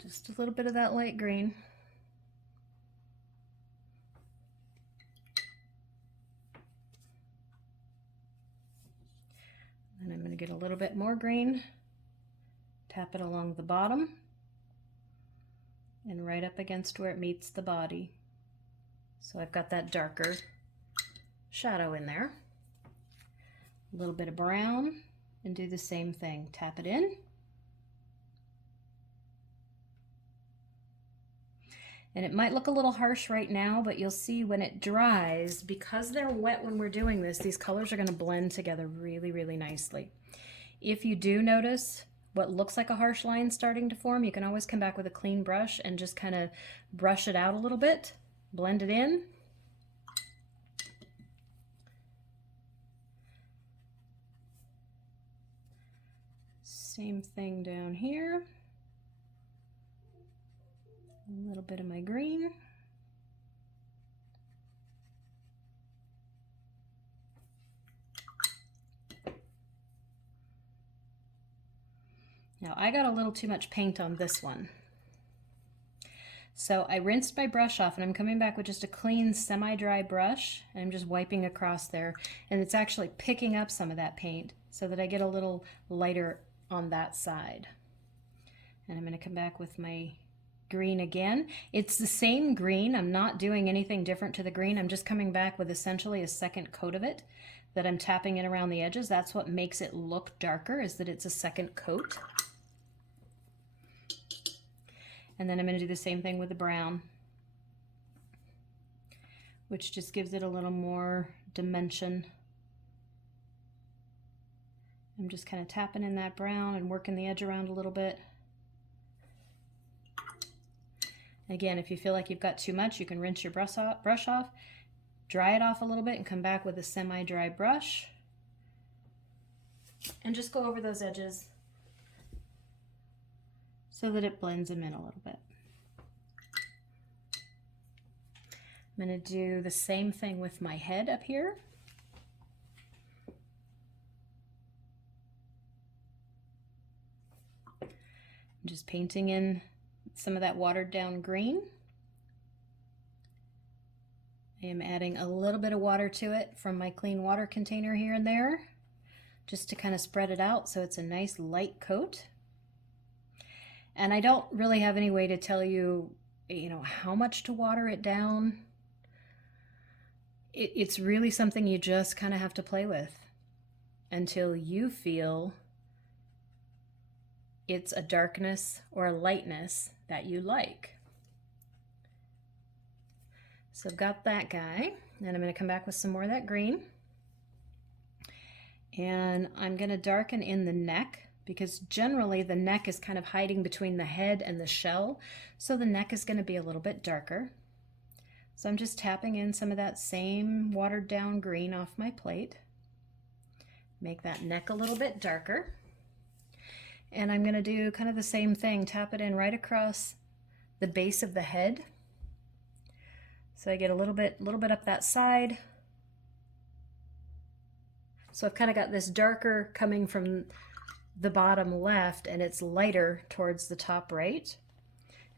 Just a little bit of that light green. And I'm going to get a little bit more green, tap it along the bottom and right up against where it meets the body. So I've got that darker shadow in there. A little bit of brown and do the same thing. Tap it in. And it might look a little harsh right now, but you'll see when it dries, because they're wet when we're doing this, these colors are going to blend together really, really nicely. If you do notice what looks like a harsh line starting to form, you can always come back with a clean brush and just kind of brush it out a little bit, blend it in. Same thing down here. A little bit of my green. Now I got a little too much paint on this one. So I rinsed my brush off and I'm coming back with just a clean semi-dry brush and I'm just wiping across there, and it's actually picking up some of that paint so that I get a little lighter on that side. And I'm going to come back with my green again. It's the same green. I'm not doing anything different to the green. I'm just coming back with essentially a second coat of it that I'm tapping in around the edges. That's what makes it look darker, is that it's a second coat. And then I'm going to do the same thing with the brown, which just gives it a little more dimension. I'm just kind of tapping in that brown and working the edge around a little bit. Again, if you feel like you've got too much, you can rinse your brush off, dry it off a little bit, and come back with a semi-dry brush and just go over those edges so that it blends them in a little bit. I'm going to do the same thing with my head up here. I'm just painting in some of that watered down green. I am adding a little bit of water to it from my clean water container here and there, just to kind of spread it out so it's a nice light coat. And I don't really have any way to tell you, how much to water it down. It's really something you just kind of have to play with until you feel it's a darkness or a lightness that you like. So I've got that guy, and I'm going to come back with some more of that green. And I'm going to darken in the neck, because generally the neck is kind of hiding between the head and the shell, so the neck is going to be a little bit darker. So I'm just tapping in some of that same watered down green off my plate. Make that neck a little bit darker. And I'm going to do kind of the same thing, tap it in right across the base of the head. So I get a little bit up that side. So I've kind of got this darker coming from the bottom left, and it's lighter towards the top right.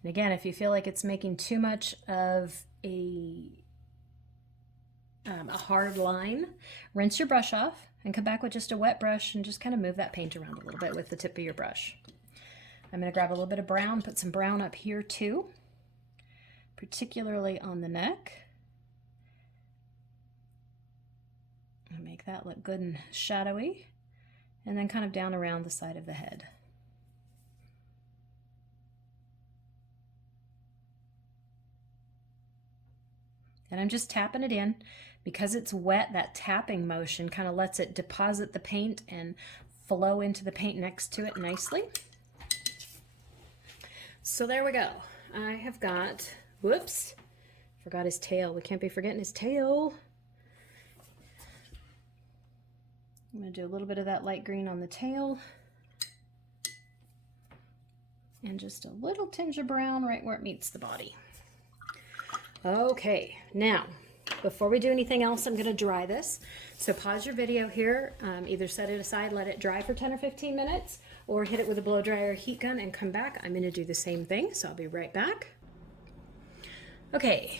And again, if you feel like it's making too much of a hard line, rinse your brush off and come back with just a wet brush and just kind of move that paint around a little bit with the tip of your brush. I'm going to grab a little bit of brown, put some brown up here too, particularly on the neck. And make that look good and shadowy, and then kind of down around the side of the head. And I'm just tapping it in. Because it's wet, that tapping motion kind of lets it deposit the paint and flow into the paint next to it nicely. So there we go. I have got, whoops, forgot his tail. We can't be forgetting his tail. I'm going to do a little bit of that light green on the tail. And just a little tinge of brown right where it meets the body. Okay, now, before we do anything else, I'm going to dry this. So pause your video here, either set it aside, let it dry for 10 or 15 minutes, or hit it with a blow dryer or heat gun and come back. I'm going to do the same thing, so I'll be right back. Okay,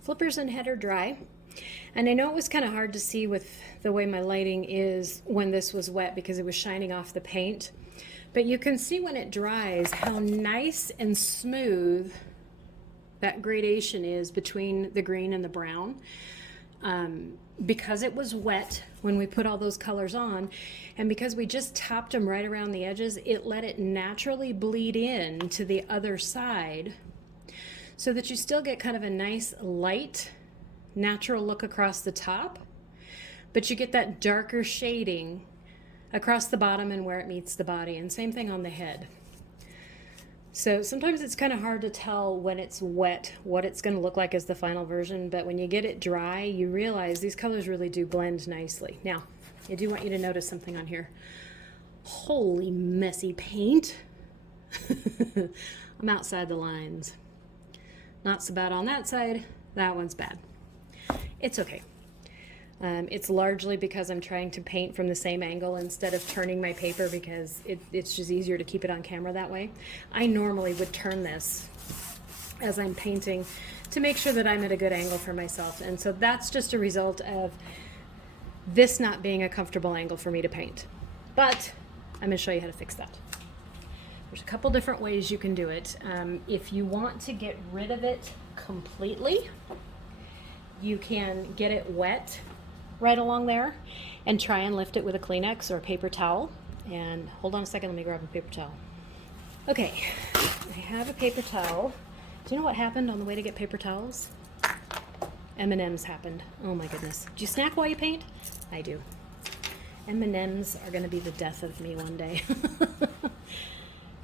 flippers and head are dry. And I know it was kind of hard to see with the way my lighting is when this was wet because it was shining off the paint. But you can see when it dries how nice and smooth that gradation is between the green and the brown. Because it was wet when we put all those colors on, and because we just tapped them right around the edges, it let it naturally bleed in to the other side so that you still get kind of a nice light natural look across the top, but you get that darker shading across the bottom and where it meets the body, and same thing on the head. So sometimes it's kind of hard to tell when it's wet what it's going to look like as the final version, but when you get it dry, you realize these colors really do blend nicely. Now, I do want you to notice something on here. Holy messy paint. I'm outside the lines. Not so bad on that side. That one's bad. It's okay. It's largely because I'm trying to paint from the same angle instead of turning my paper, because it's just easier to keep it on camera that way. I normally would turn this as I'm painting to make sure that I'm at a good angle for myself, and so that's just a result of this not being a comfortable angle for me to paint. But I'm going to show you how to fix that. There's a couple different ways you can do it. If you want to get rid of it completely, you can get it wet right along there and try and lift it with a Kleenex or a paper towel. And hold on a second, let me grab a paper towel. Okay, I have a paper towel. Do you know what happened on the way to get paper towels? M&Ms happened. Oh my goodness. Do you snack while you paint? I do. M&Ms are going to be the death of me one day.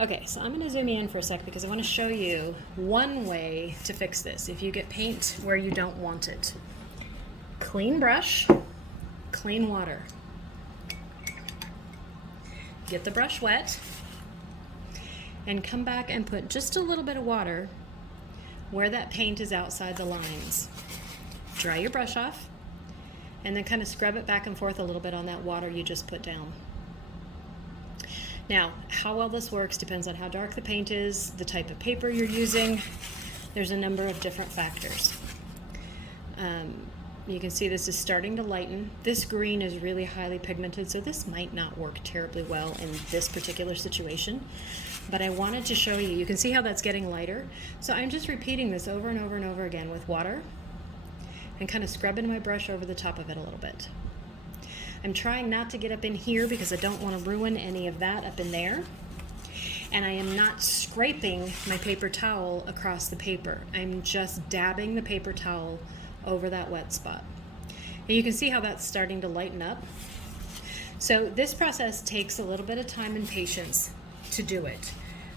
Okay, so I'm going to zoom in for a sec because I want to show you one way to fix this if you get paint where you don't want it. Clean brush, clean water. Get the brush wet and come back and put just a little bit of water where that paint is outside the lines. Dry your brush off and then kind of scrub it back and forth a little bit on that water you just put down. Now, how well this works depends on how dark the paint is, the type of paper you're using. There's a number of different factors. You can see this is starting to lighten. This green is really highly pigmented, so this might not work terribly well in this particular situation. But I wanted to show you, you can see how that's getting lighter. So I'm just repeating this over and over and over again with water and kind of scrubbing my brush over the top of it a little bit. I'm trying not to get up in here because I don't want to ruin any of that up in there. And I am not scraping my paper towel across the paper. I'm just dabbing the paper towel over that wet spot. And you can see how that's starting to lighten up. So this process takes a little bit of time and patience to do it.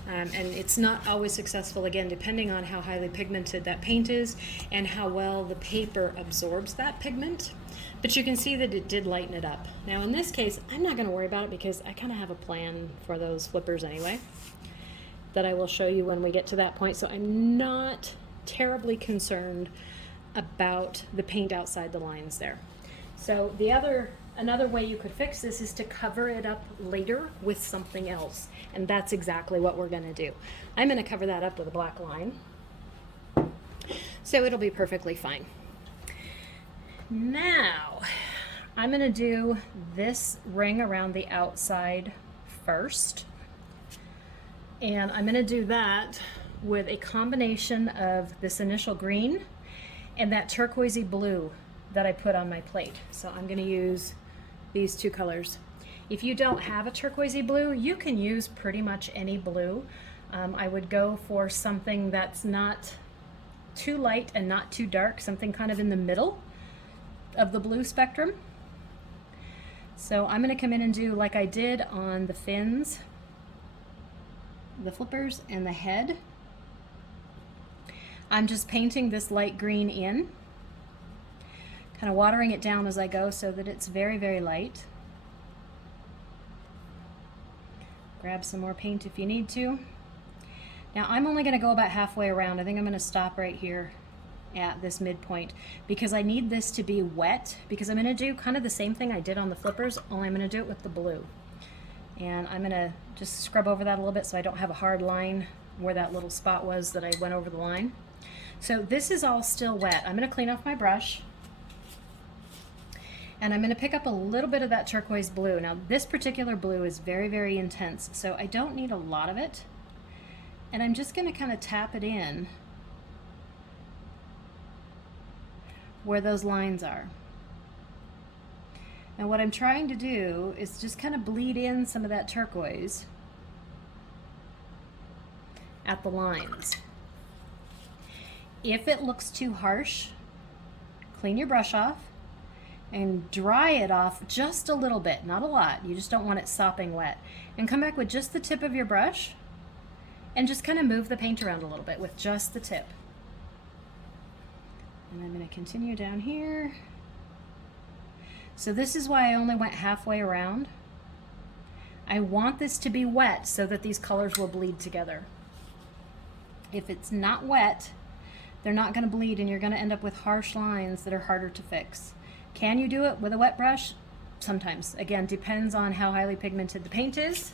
And it's not always successful, again, depending on how highly pigmented that paint is and how well the paper absorbs that pigment. But you can see that it did lighten it up. Now in this case, I'm not going to worry about it because I kind of have a plan for those flippers anyway that I will show you when we get to that point. So I'm not terribly concerned about the paint outside the lines there. So another way you could fix this is to cover it up later with something else. And that's exactly what we're going to do. I'm going to cover that up with a black line. So it'll be perfectly fine. Now, I'm going to do this ring around the outside first. And I'm going to do that with a combination of this initial green and that turquoisey blue that I put on my plate. So I'm going to use these two colors. If you don't have a turquoisey blue, you can use pretty much any blue. I would go for something that's not too light and not too dark, something kind of in the middle of the blue spectrum. So I'm going to come in and do like I did on the fins, the flippers, and the head. I'm just painting this light green in, kind of watering it down as I go so that it's very, very light. Grab some more paint if you need to. Now I'm only going to go about halfway around. I think I'm going to stop right here at this midpoint because I need this to be wet, because I'm going to do kind of the same thing I did on the flippers, only I'm going to do it with the blue. And I'm going to just scrub over that a little bit so I don't have a hard line where that little spot was that I went over the line. So this is all still wet. I'm going to clean off my brush and I'm going to pick up a little bit of that turquoise blue. Now this particular blue is very, very intense, so I don't need a lot of it. And I'm just going to kind of tap it in where those lines are. Now what I'm trying to do is just kind of bleed in some of that turquoise at the lines. If it looks too harsh, clean your brush off and dry it off just a little bit, not a lot. You just don't want it sopping wet. And come back with just the tip of your brush and just kind of move the paint around a little bit with just the tip. And I'm going to continue down here. So this is why I only went halfway around. I want this to be wet so that these colors will bleed together. If it's not wet, they're not going to bleed and you're going to end up with harsh lines that are harder to fix. Can you do it with a wet brush? Sometimes. Again, depends on how highly pigmented the paint is.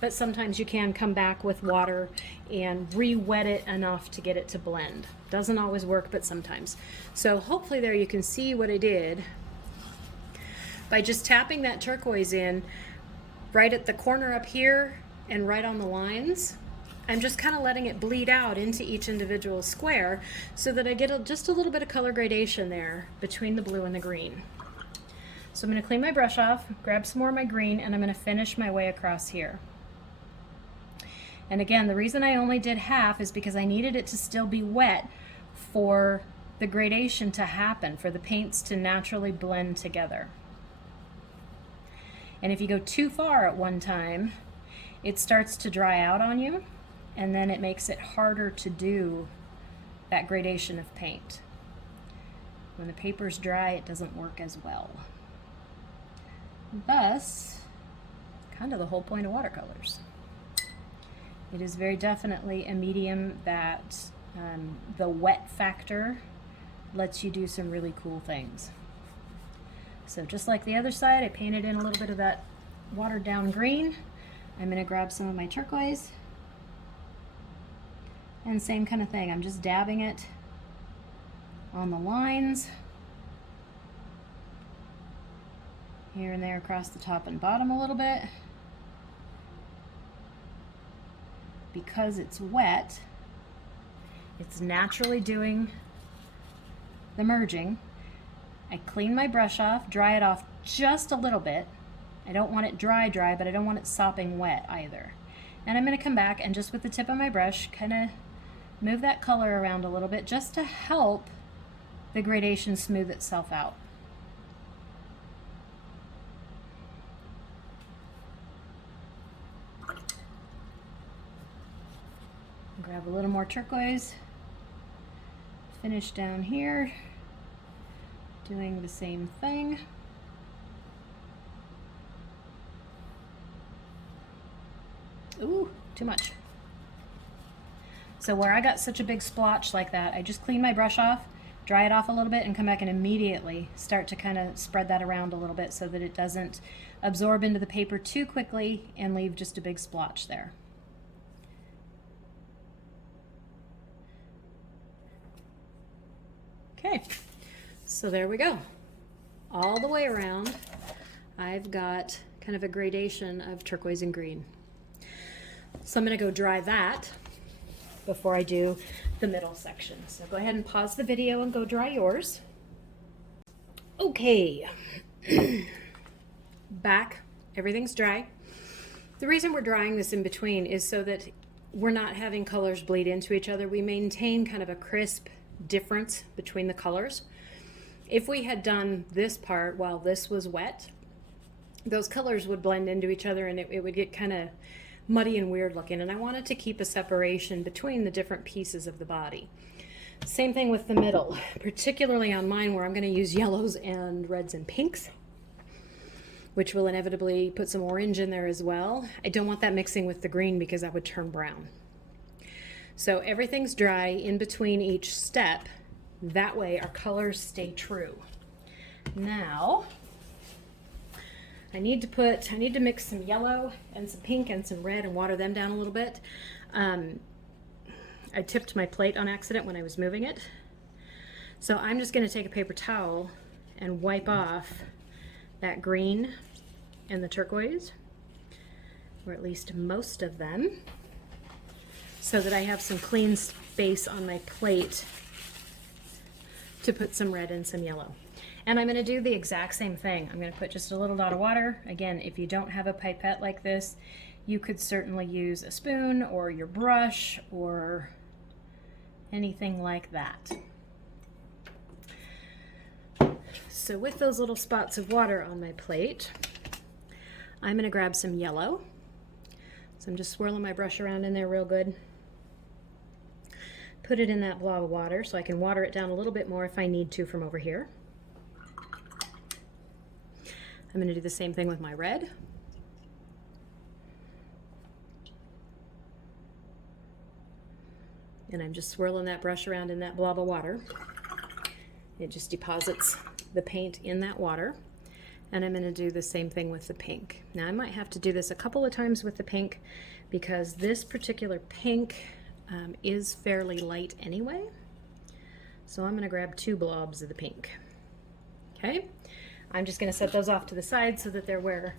But sometimes you can come back with water and re-wet it enough to get it to blend. Doesn't always work, but sometimes. So hopefully there you can see what I did by just tapping that turquoise in right at the corner up here and right on the lines. I'm just kind of letting it bleed out into each individual square so that I get just a little bit of color gradation there between the blue and the green. So I'm going to clean my brush off, grab some more of my green, and I'm going to finish my way across here. And again, the reason I only did half is because I needed it to still be wet for the gradation to happen, for the paints to naturally blend together. And if you go too far at one time, it starts to dry out on you, and then it makes it harder to do that gradation of paint. When the paper's dry, it doesn't work as well. Thus, kind of the whole point of watercolors. It is very definitely a medium that the wet factor lets you do some really cool things. So just like the other side, I painted in a little bit of that watered down green. I'm going to grab some of my turquoise. And same kind of thing, I'm just dabbing it on the lines. Here and there across the top and bottom a little bit. Because it's wet, it's naturally doing the merging. I clean my brush off, dry it off just a little bit. I don't want it dry, but I don't want it sopping wet either. And I'm going to come back and just with the tip of my brush kind of move that color around a little bit just to help the gradation smooth itself out. Grab a little more turquoise, finish down here, doing the same thing. Ooh, too much. So where I got such a big splotch like that, I just clean my brush off, dry it off a little bit, and come back and immediately start to kind of spread that around a little bit so that it doesn't absorb into the paper too quickly and leave just a big splotch there. Okay, so there we go. All the way around, I've got kind of a gradation of turquoise and green. So I'm going to go dry that before I do the middle section. So go ahead and pause the video and go dry yours. Okay, back, everything's dry. The reason we're drying this in between is so that we're not having colors bleed into each other. We maintain kind of a crisp difference between the colors. If we had done this part while this was wet, those colors would blend into each other and it would get kind of muddy and weird looking, and I wanted to keep a separation between the different pieces of the body. Same thing with the middle, particularly on mine where I'm going to use yellows and reds and pinks, which will inevitably put some orange in there as well. I don't want that mixing with the green because that would turn brown. So everything's dry in between each step. That way our colors stay true. Now, I need to mix some yellow and some pink and some red and water them down a little bit. I tipped my plate on accident when I was moving it. So I'm just going to take a paper towel and wipe off that green and the turquoise, or at least most of them, so that I have some clean space on my plate to put some red and some yellow. And I'm going to do the exact same thing. I'm going to put just a little dot of water. Again, if you don't have a pipette like this, you could certainly use a spoon or your brush or anything like that. So with those little spots of water on my plate, I'm going to grab some yellow. So I'm just swirling my brush around in there real good. Put it in that blob of water so I can water it down a little bit more if I need to from over here. I'm going to do the same thing with my red. And I'm just swirling that brush around in that blob of water. It just deposits the paint in that water. And I'm going to do the same thing with the pink. Now I might have to do this a couple of times with the pink because this particular pink is fairly light anyway. So I'm going to grab 2 blobs of the pink. Okay, I'm just going to set those off to the side so that they're where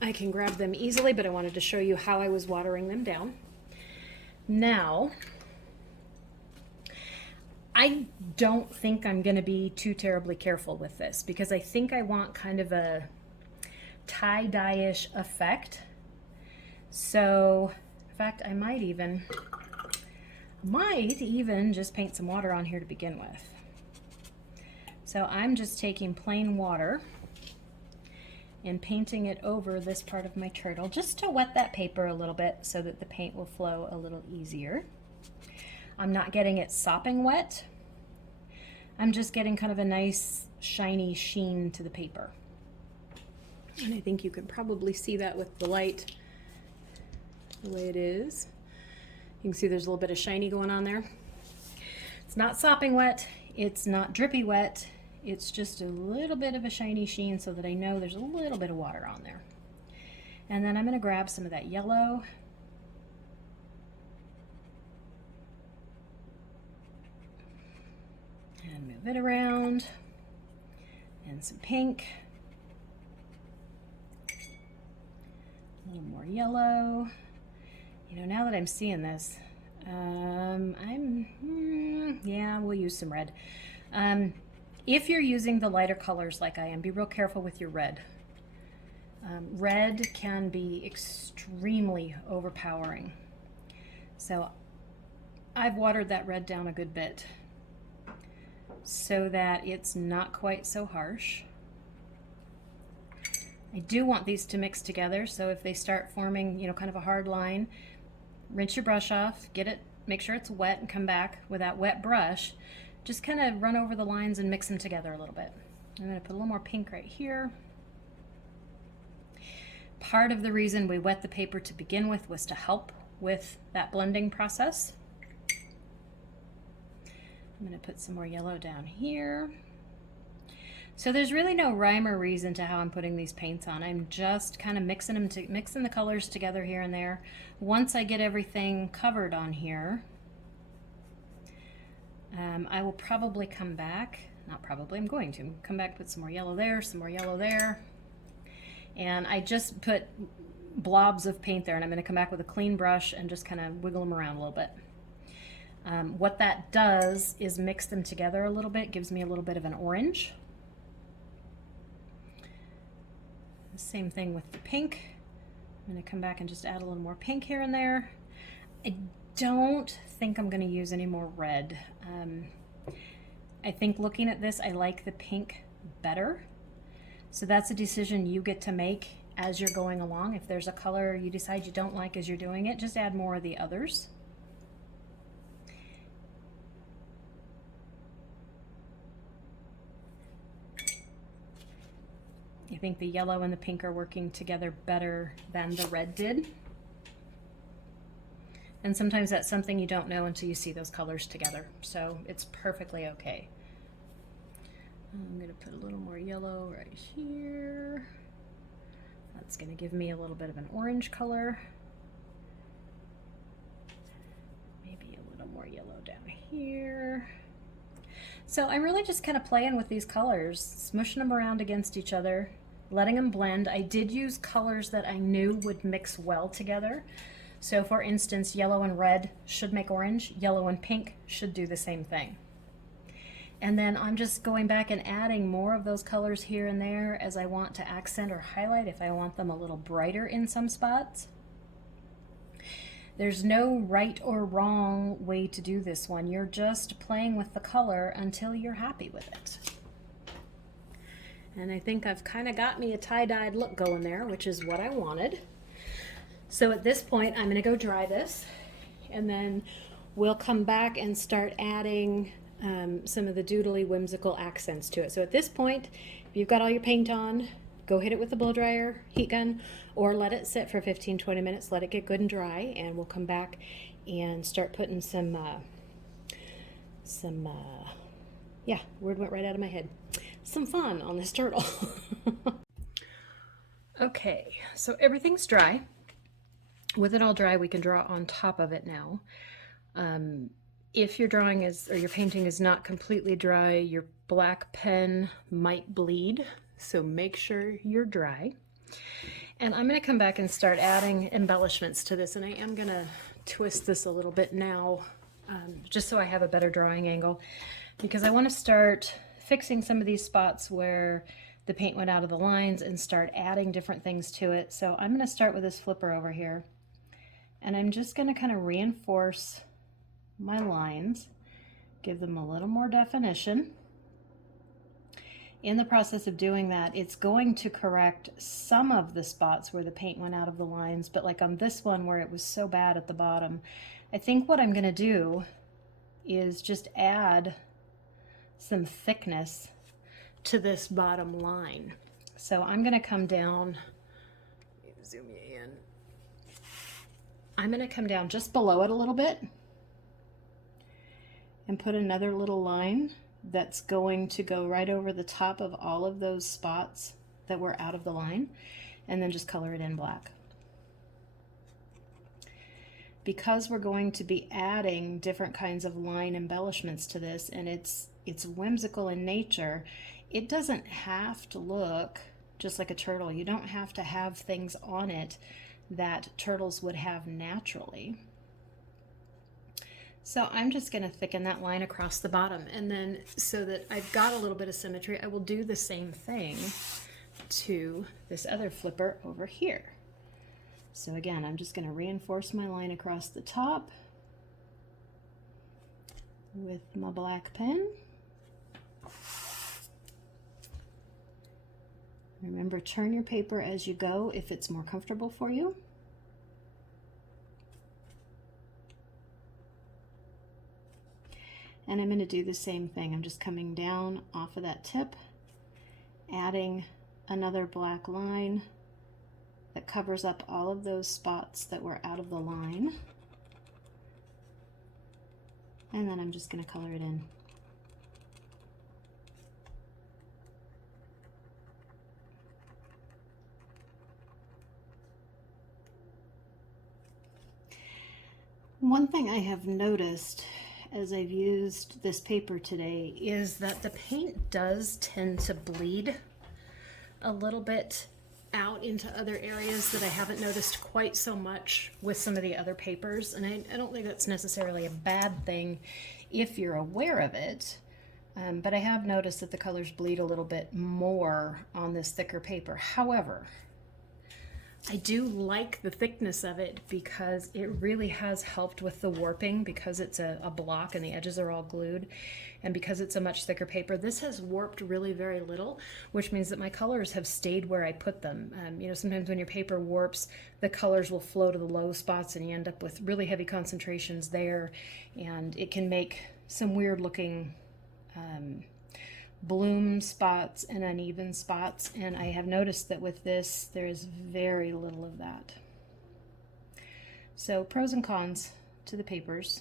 I can grab them easily, but I wanted to show you how I was watering them down. Now, I don't think I'm going to be too terribly careful with this because I think I want kind of a tie-dye-ish effect. So, in fact, I might even just paint some water on here to begin with. So I'm just taking plain water and painting it over this part of my turtle just to wet that paper a little bit so that the paint will flow a little easier. I'm not getting it sopping wet. I'm just getting kind of a nice shiny sheen to the paper. And I think you can probably see that with the light the way it is. You can see there's a little bit of shiny going on there. It's not sopping wet, it's not drippy wet, it's just a little bit of a shiny sheen so that I know there's a little bit of water on there. And then I'm going to grab some of that yellow and move it around, and some pink, a little more yellow. You know, now that I'm seeing this, yeah, we'll use some red. If you're using the lighter colors like I am, be real careful with your red. Red can be extremely overpowering. So I've watered that red down a good bit so that it's not quite so harsh. I do want these to mix together, so if they start forming, you know, kind of a hard line, rinse your brush off, get it, make sure it's wet, and come back with that wet brush. Just kind of run over the lines and mix them together a little bit. I'm going to put a little more pink right here. Part of the reason we wet the paper to begin with was to help with that blending process. I'm going to put some more yellow down here. So there's really no rhyme or reason to how I'm putting these paints on. I'm just kind of mixing the colors together here and there. Once I get everything covered on here, I will probably come back, not probably, I'm going to come back, put some more yellow there, some more yellow there. And I just put blobs of paint there, and I'm going to come back with a clean brush and just kind of wiggle them around a little bit. What that does is mix them together a little bit, gives me a little bit of an orange. Same thing with the pink. I'm going to come back and just add a little more pink here and there. I don't think I'm going to use any more red. I think looking at this, I like the pink better. So that's a decision you get to make as you're going along. If there's a color you decide you don't like as you're doing it, just add more of the others. I think the yellow and the pink are working together better than the red did. And sometimes that's something you don't know until you see those colors together. So it's perfectly okay. I'm going to put a little more yellow right here. That's going to give me a little bit of an orange color. Maybe a little more yellow down here. So I'm really just kind of playing with these colors, smushing them around against each other, letting them blend. I did use colors that I knew would mix well together. So for instance, yellow and red should make orange, yellow and pink should do the same thing. And then I'm just going back and adding more of those colors here and there as I want to accent or highlight, if I want them a little brighter in some spots. There's no right or wrong way to do this one. You're just playing with the color until you're happy with it. And I think I've kind of got me a tie-dyed look going there, which is what I wanted. So at this point, I'm going to go dry this, and then we'll come back and start adding some of the doodly whimsical accents to it. So at this point, if you've got all your paint on, go hit it with the blow dryer, heat gun, or let it sit for 15-20 minutes, let it get good and dry, and we'll come back and start putting yeah, word went right out of my head, some fun on this turtle. Okay, so everything's dry. With it all dry, we can draw on top of it now. If your drawing is, or your painting is not completely dry, your black pen might bleed, so make sure you're dry. And I'm going to come back and start adding embellishments to this, and I am going to twist this a little bit now, just so I have a better drawing angle, because I want to start fixing some of these spots where the paint went out of the lines and start adding different things to it. So I'm going to start with this flipper over here, and I'm just going to kind of reinforce my lines, give them a little more definition. In the process of doing that, it's going to correct some of the spots where the paint went out of the lines, but like on this one where it was so bad at the bottom, I think what I'm going to do is just add some thickness to this bottom line. So I'm going to come down, zoom you in, I'm going to come down just below it a little bit and put another little line that's going to go right over the top of all of those spots that were out of the line, and then just color it in black. because we're going to be adding different kinds of line embellishments to this, and it's whimsical in nature, it doesn't have to look just like a turtle. You don't have to have things on it that turtles would have naturally. So I'm just going to thicken that line across the bottom, and then so that I've got a little bit of symmetry, I will do the same thing to this other flipper over here. So again, I'm just going to reinforce my line across the top with my black pen. Remember, turn your paper as you go if it's more comfortable for you. And I'm going to do the same thing. I'm just coming down off of that tip, adding another black line that covers up all of those spots that were out of the line. And then I'm just going to color it in. One thing I have noticed as I've used this paper today is that the paint does tend to bleed a little bit out into other areas that I haven't noticed quite so much with some of the other papers, and I don't think that's necessarily a bad thing if you're aware of it, but I have noticed that the colors bleed a little bit more on this thicker paper. However, I do like the thickness of it because it really has helped with the warping, because it's a block and the edges are all glued, and because it's a much thicker paper, this has warped really very little, which means that my colors have stayed where I put them. You know, sometimes when your paper warps, the colors will flow to the low spots and you end up with really heavy concentrations there, and it can make some weird looking bloom spots and uneven spots, and I have noticed that with this there is very little of that. So pros and cons to the papers.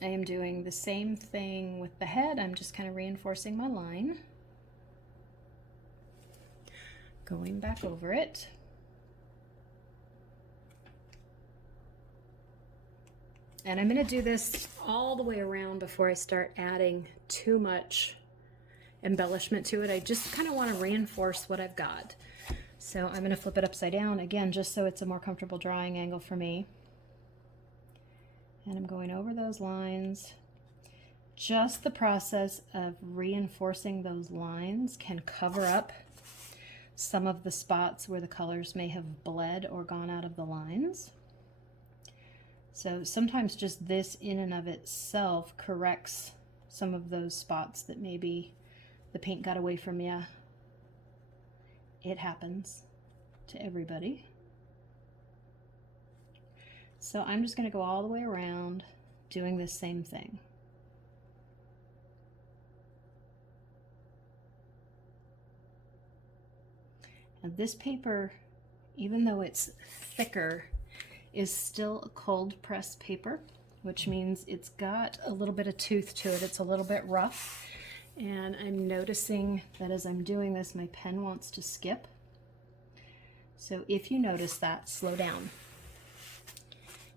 I am doing the same thing with the head. I'm just kind of reinforcing my line, going back over it. And I'm going to do this all the way around before I start adding too much embellishment to it. I just kind of want to reinforce what I've got. So I'm going to flip it upside down again, just so it's a more comfortable drawing angle for me. And I'm going over those lines. Just the process of reinforcing those lines can cover up some of the spots where the colors may have bled or gone out of the lines. So sometimes just this in and of itself corrects some of those spots that maybe the paint got away from you. It happens to everybody. So I'm just going to go all the way around doing the same thing. And this paper, even though it's thicker, is still a cold press paper, which means it's got a little bit of tooth to it. It's a little bit rough, and I'm noticing that as I'm doing this, my pen wants to skip. So if you notice that, slow down.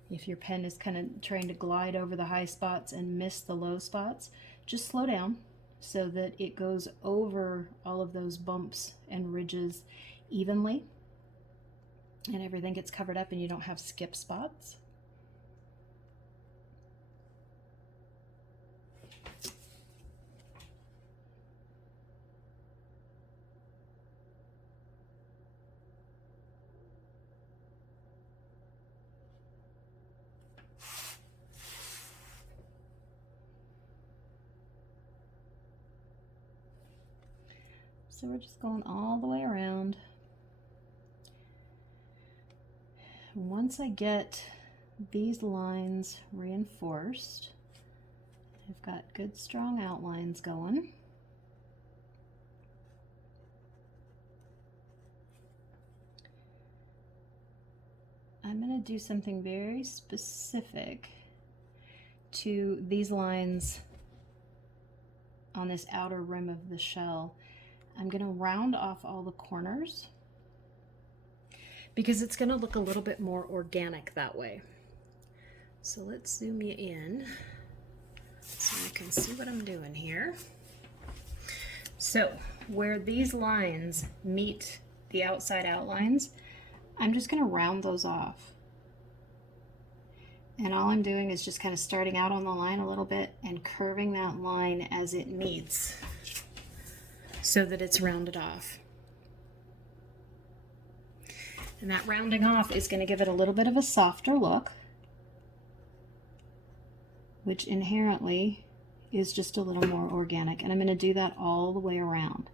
If your pen is kind of trying to glide over the high spots and miss the low spots, just slow down so that it goes over all of those bumps and ridges evenly, and everything gets covered up and you don't have skip spots. So we're just going all the way around. Once I get these lines reinforced, I've got good strong outlines going. I'm going to do something very specific to these lines on this outer rim of the shell. I'm going to round off all the corners, because it's going to look a little bit more organic that way. So let's zoom you in so you can see what I'm doing here. So where these lines meet the outside outlines, I'm just going to round those off. And all I'm doing is just kind of starting out on the line a little bit and curving that line as it meets so that it's rounded off. And that rounding off is going to give it a little bit of a softer look, which inherently is just a little more organic. And I'm going to do that all the way around.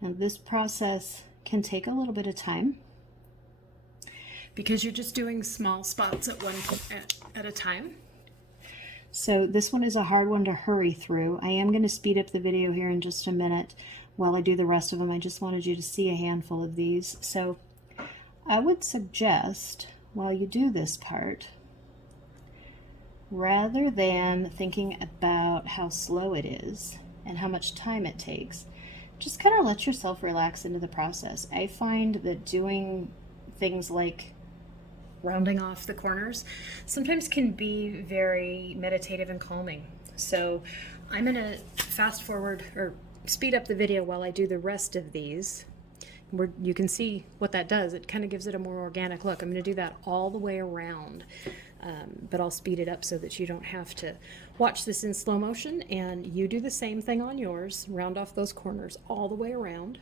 Now this process can take a little bit of time because you're just doing small spots at a time. So this one is a hard one to hurry through. I am going to speed up the video here in just a minute while I do the rest of them. I just wanted you to see a handful of these. So I would suggest while you do this part, rather than thinking about how slow it is and how much time it takes, just kind of let yourself relax into the process. I find that doing things like rounding off the corners sometimes can be very meditative and calming. So I'm going to fast forward or speed up the video while I do the rest of these, where you can see what that does. It kind of gives it a more organic look. I'm going to do that all the way around, but I'll speed it up so that you don't have to watch this in slow motion, and you do the same thing on yours. Round off those corners all the way around.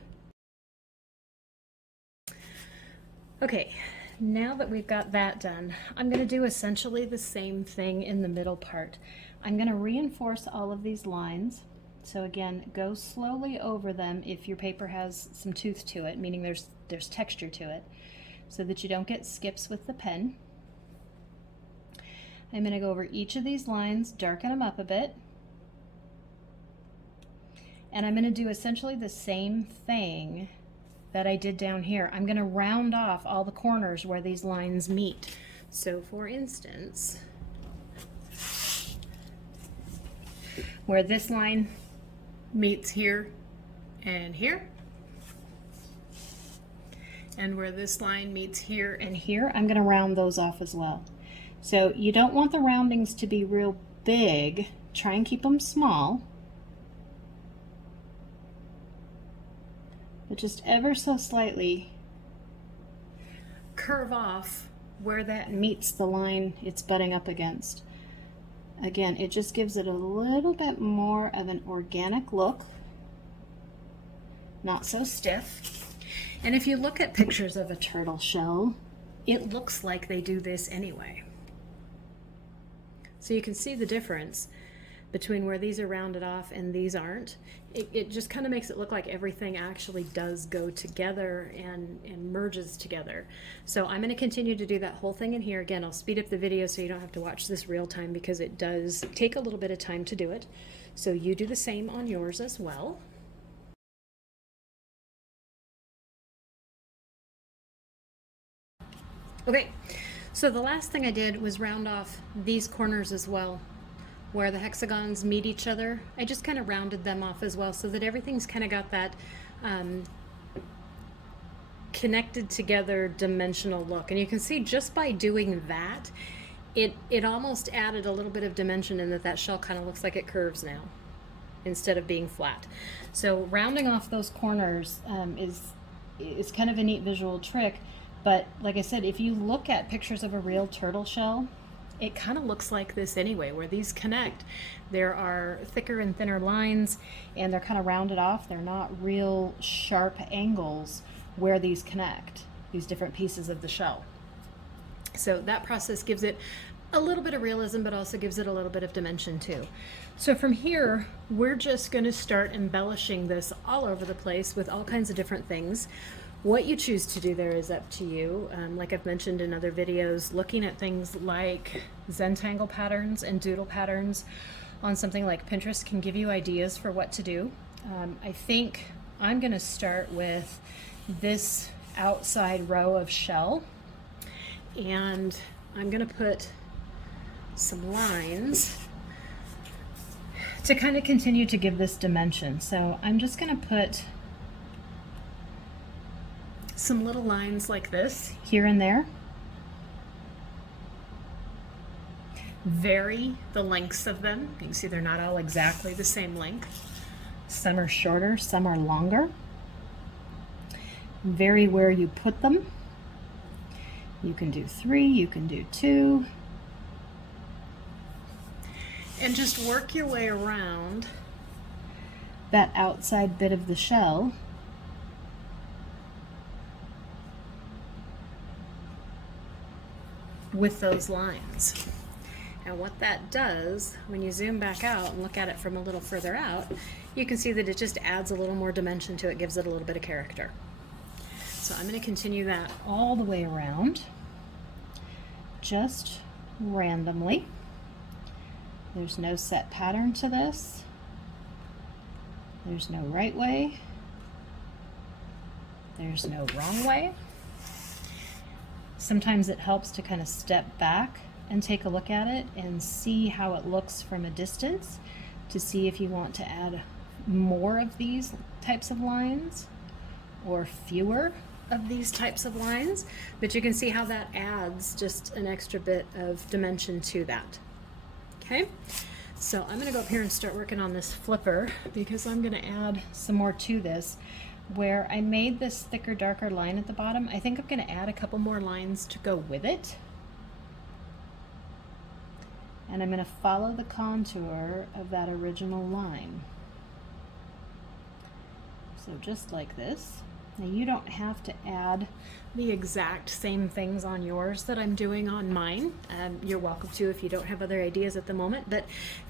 Okay, now that we've got that done, I'm going to do essentially the same thing in the middle part. I'm going to reinforce all of these lines. So again, go slowly over them if your paper has some tooth to it, meaning there's texture to it, so that you don't get skips with the pen. I'm going to go over each of these lines, darken them up a bit, and I'm going to do essentially the same thing that I did down here. I'm going to round off all the corners where these lines meet. So for instance, where this line meets here and here, and where this line meets here and here, I'm going to round those off as well. So you don't want the roundings to be real big. Try and keep them small, but just ever so slightly curve off where that meets the line it's butting up against. Again, it just gives it a little bit more of an organic look, not so stiff. And if you look at pictures of a turtle shell, it looks like they do this anyway. So you can see the difference between where these are rounded off and these aren't. It just kind of makes it look like everything actually does go together and merges together. So I'm going to continue to do that whole thing in here. Again, I'll speed up the video so you don't have to watch this real time, because it does take a little bit of time to do it. So you do the same on yours as well. Okay, so the last thing I did was round off these corners as well, where the hexagons meet each other. I just kind of rounded them off as well so that everything's kind of got that connected together dimensional look. And you can see just by doing that, it almost added a little bit of dimension in that shell kind of looks like it curves now instead of being flat. So rounding off those corners is kind of a neat visual trick. But like I said, if you look at pictures of a real turtle shell, it kind of looks like this anyway, where these connect. There are thicker and thinner lines, and they're kind of rounded off. They're not real sharp angles where these connect, these different pieces of the shell. So that process gives it a little bit of realism, but also gives it a little bit of dimension too. So from here, we're just going to start embellishing this all over the place with all kinds of different things. What you choose to do there is up to you. Like I've mentioned in other videos, looking at things like Zentangle patterns and doodle patterns on something like Pinterest can give you ideas for what to do. I think I'm going to start with this outside row of shell, and I'm going to put some lines to kind of continue to give this dimension. So I'm just going to put some little lines like this here and there. Vary the lengths of them. You can see they're not all exactly the same length. Some are shorter, some are longer. Vary where you put them. You can do 3, you can do 2. And just work your way around that outside bit of the shell with those lines. And what that does, when you zoom back out and look at it from a little further out, you can see that it just adds a little more dimension to it, gives it a little bit of character. So I'm going to continue that all the way around, just randomly. There's no set pattern to this. There's no right way. There's no wrong way. Sometimes it helps to kind of step back and take a look at it and see how it looks from a distance to see if you want to add more of these types of lines or fewer of these types of lines, but you can see how that adds just an extra bit of dimension to that. Okay, so I'm going to go up here and start working on this flipper because I'm going to add some more to this. Where I made this thicker, darker line at the bottom, I think I'm going to add a couple more lines to go with it. And I'm going to follow the contour of that original line. So just like this. Now you don't have to add the exact same things on yours that I'm doing on mine. You're welcome to if you don't have other ideas at the moment, but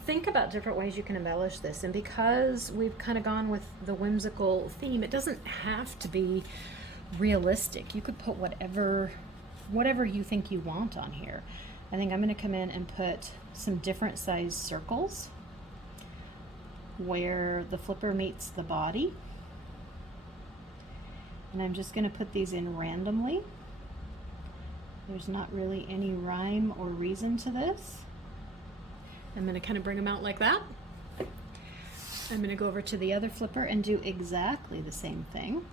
think about different ways you can embellish this. And because we've kind of gone with the whimsical theme, it doesn't have to be realistic. You could put whatever you think you want on here. I think I'm going to come in and put some different size circles where the flipper meets the body. And I'm just going to put these in randomly. There's not really any rhyme or reason to this. I'm going to kind of bring them out like that. I'm going to go over to the other flipper and do exactly the same thing.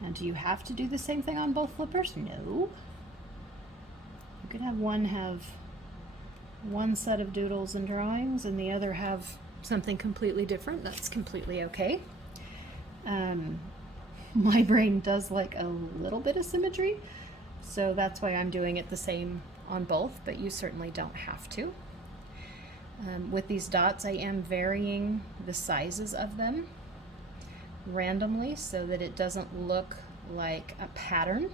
Now, do you have to do the same thing on both flippers? No. You could have one set of doodles and drawings and the other have something completely different. That's completely okay. My brain does like a little bit of symmetry, so that's why I'm doing it the same on both, but you certainly don't have to. With these dots, I am varying the sizes of them randomly so that it doesn't look like a pattern.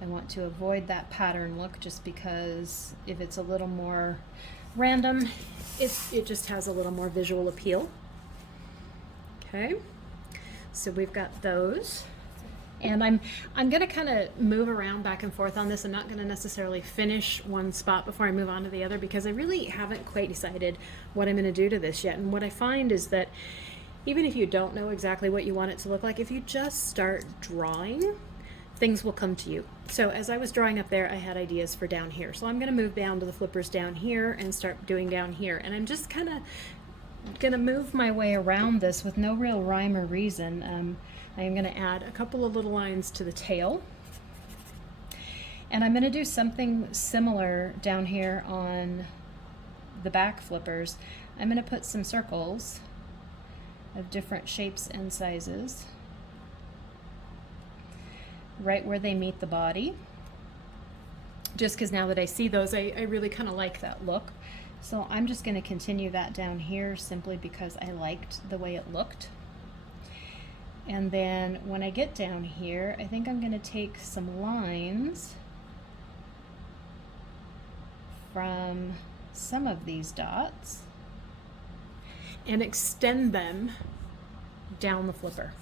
I want to avoid that pattern look just because if it's a little more random, it just has a little more visual appeal. Okay. So we've got those, and I'm going to kind of move around back and forth on this. I'm not going to necessarily finish one spot before I move on to the other because I really haven't quite decided what I'm going to do to this yet. And what I find is that even if you don't know exactly what you want it to look like, if you just start drawing, things will come to you. So as I was drawing up there, I had ideas for down here. So I'm going to move down to the flippers down here and start doing down here. And I'm just kind of going to move my way around this with no real rhyme or reason. I am going to add a couple of little lines to the tail. And I'm going to do something similar down here on the back flippers. I'm going to put some circles of different shapes and sizes right where they meet the body. Just because now that I see those, I really kind of like that look. So I'm just going to continue that down here simply because I liked the way it looked. And then when I get down here, I think I'm going to take some lines from some of these dots and extend them down the flipper.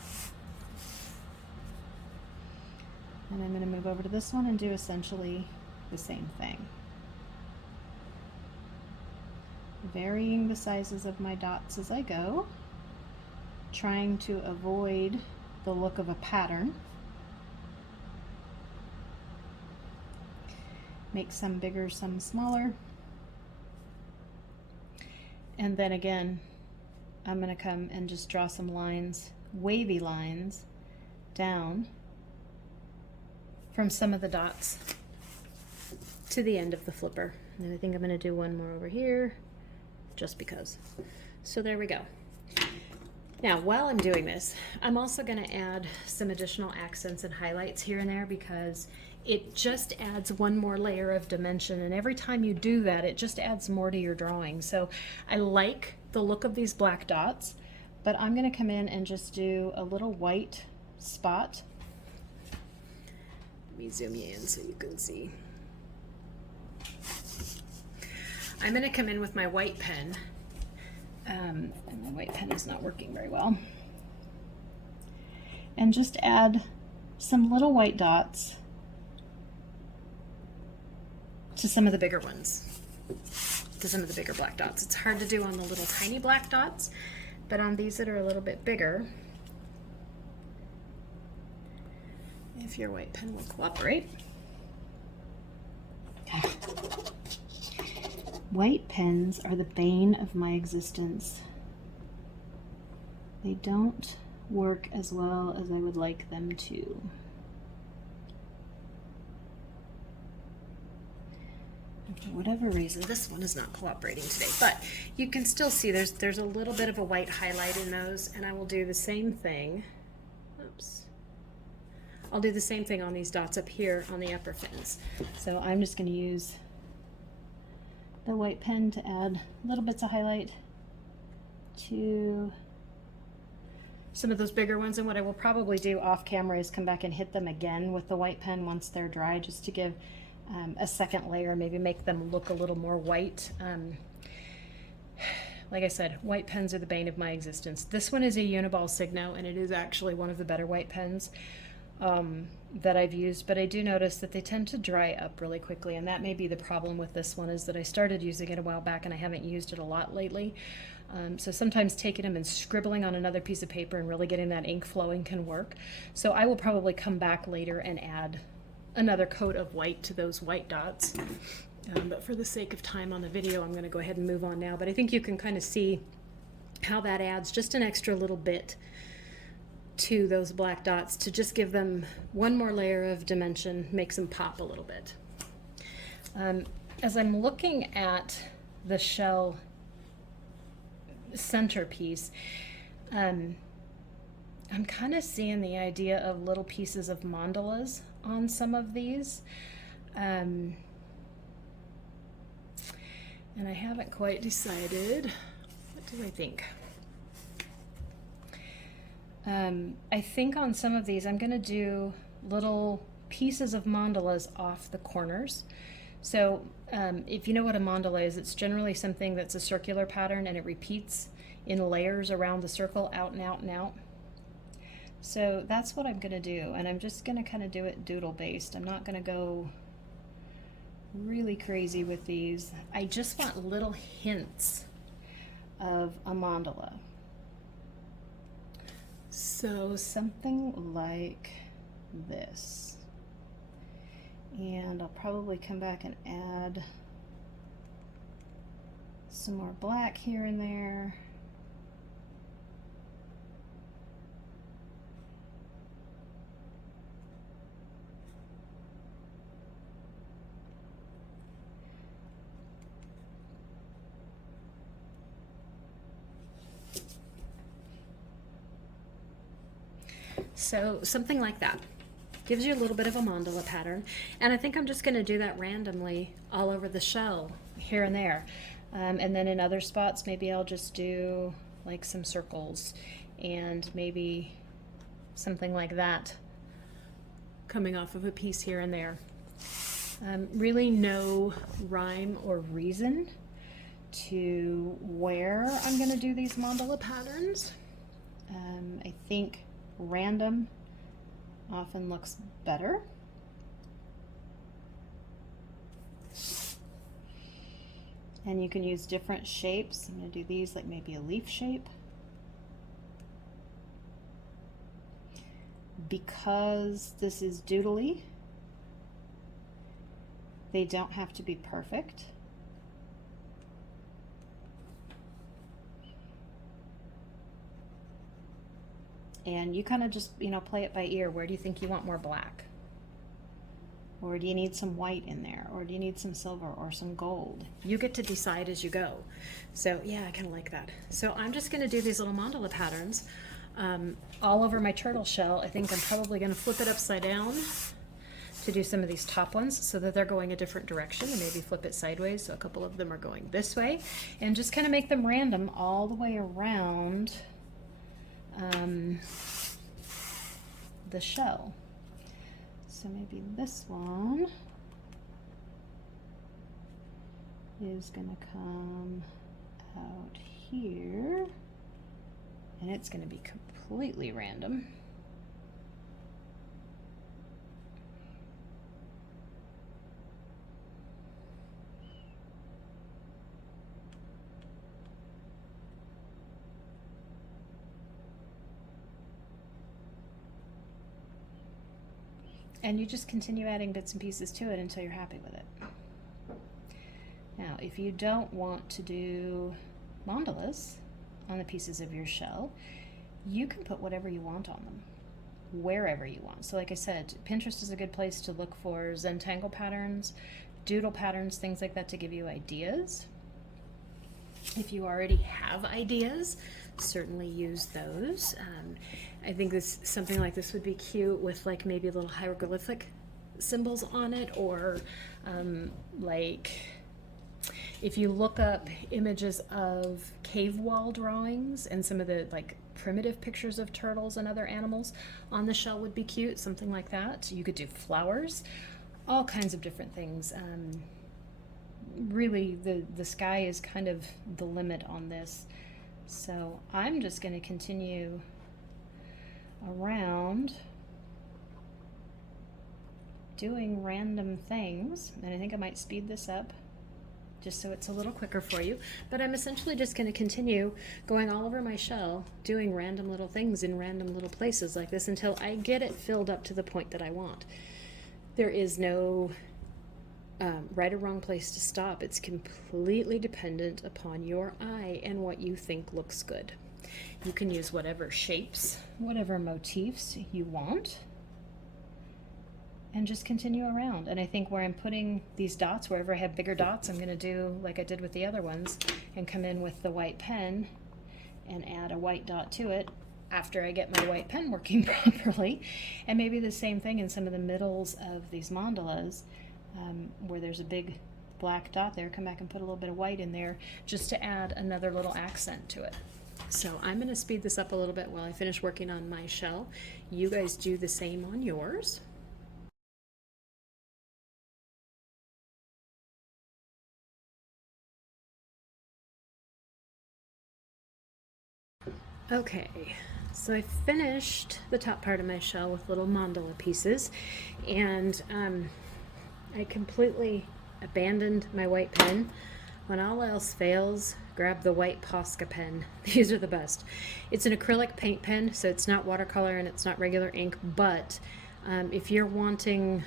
And I'm going to move over to this one and do essentially the same thing. Varying the sizes of my dots as I go, trying to avoid the look of a pattern. Make some bigger, some smaller. And then again, I'm going to come and just draw some lines, wavy lines, down from some of the dots to the end of the flipper. And I think I'm going to do one more over here just because. So there we go. Now, while I'm doing this, I'm also going to add some additional accents and highlights here and there because it just adds one more layer of dimension, and every time you do that, it just adds more to your drawing. So I like the look of these black dots, but I'm going to come in and just do a little white spot. Let me zoom you in so you can see. I'm going to come in with my white pen, and my white pen is not working very well, and just add some little white dots to some of the bigger ones, to some of the bigger black dots. It's hard to do on the little tiny black dots, but on these that are a little bit bigger, if your white pen will cooperate. Okay. White pens are the bane of my existence. They don't work as well as I would like them to. For whatever reason, this one is not cooperating today, but you can still see there's a little bit of a white highlight in those, and I will do the same thing. Oops. I'll do the same thing on these dots up here on the upper fins. So I'm just going to use the white pen to add little bits of highlight to some of those bigger ones, and what I will probably do off camera is come back and hit them again with the white pen once they're dry, just to give a second layer, maybe make them look a little more white. Like I said, white pens are the bane of my existence. This one is a Uni-ball Signo, and it is actually one of the better white pens that I've used, but I do notice that they tend to dry up really quickly, and that may be the problem with this one, is that I started using it a while back and I haven't used it a lot lately. So sometimes taking them and scribbling on another piece of paper and really getting that ink flowing can work. So I will probably come back later and add another coat of white to those white dots. But for the sake of time on the video, I'm going to go ahead and move on now. But I think you can kind of see how that adds just an extra little bit to those black dots to just give them one more layer of dimension, makes them pop a little bit. As I'm looking at the shell centerpiece, I'm kind of seeing the idea of little pieces of mandalas on some of these. And I haven't quite decided. What do I think? I think on some of these I'm going to do little pieces of mandalas off the corners. So if you know what a mandala is, it's generally something that's a circular pattern and it repeats in layers around the circle, out and out and out. So that's what I'm going to do, and I'm just going to kind of do it doodle based. I'm not going to go really crazy with these. I just want little hints of a mandala. So something like this. And I'll probably come back and add some more black here and there. So something like that gives you a little bit of a mandala pattern, and I think I'm just going to do that randomly all over the shell here and there, and then in other spots maybe I'll just do like some circles and maybe something like that coming off of a piece here and there. Really no rhyme or reason to where I'm going to do these mandala patterns. I think random often looks better. And you can use different shapes. I'm going to do these like maybe a leaf shape. Because this is doodly, they don't have to be perfect. And you kind of just, you know, play it by ear. Where do you think you want more black? Or do you need some white in there? Or do you need some silver or some gold? You get to decide as you go. So yeah, I kind of like that. So I'm just going to do these little mandala patterns all over my turtle shell. I think I'm probably going to flip it upside down to do some of these top ones so that they're going a different direction, and maybe flip it sideways so a couple of them are going this way, and just kind of make them random all the way around the shell. So maybe this one is gonna come out here, and it's gonna be completely random. And you just continue adding bits and pieces to it until you're happy with it. Now, if you don't want to do mandalas on the pieces of your shell, you can put whatever you want on them, wherever you want. So like I said, Pinterest is a good place to look for Zentangle patterns, doodle patterns, things like that to give you ideas. If you already have ideas, certainly use those. I think something like this would be cute with like maybe little hieroglyphic symbols on it, or like if you look up images of cave wall drawings and some of the like primitive pictures of turtles and other animals on the shell would be cute, something like that. You could do flowers, all kinds of different things. Really, the sky is kind of the limit on this. So I'm just going to continue around doing random things, and I think I might speed this up just so it's a little quicker for you, but I'm essentially just going to continue going all over my shell doing random little things in random little places like this until I get it filled up to the point that I want. There is no right or wrong place to stop. It's completely dependent upon your eye and what you think looks good. You can use whatever shapes, whatever motifs you want, and just continue around. And I think where I'm putting these dots, wherever I have bigger dots, I'm going to do like I did with the other ones and come in with the white pen and add a white dot to it after I get my white pen working properly. And maybe the same thing in some of the middles of these mandalas, where there's a big black dot there, come back and put a little bit of white in there just to add another little accent to it. So I'm going to speed this up a little bit while I finish working on my shell. You guys do the same on yours. Okay, so I finished the top part of my shell with little mandala pieces, and I completely abandoned my white pen. When all else fails, grab the white Posca pen. These are the best. It's an acrylic paint pen, so it's not watercolor and it's not regular ink, but if you're wanting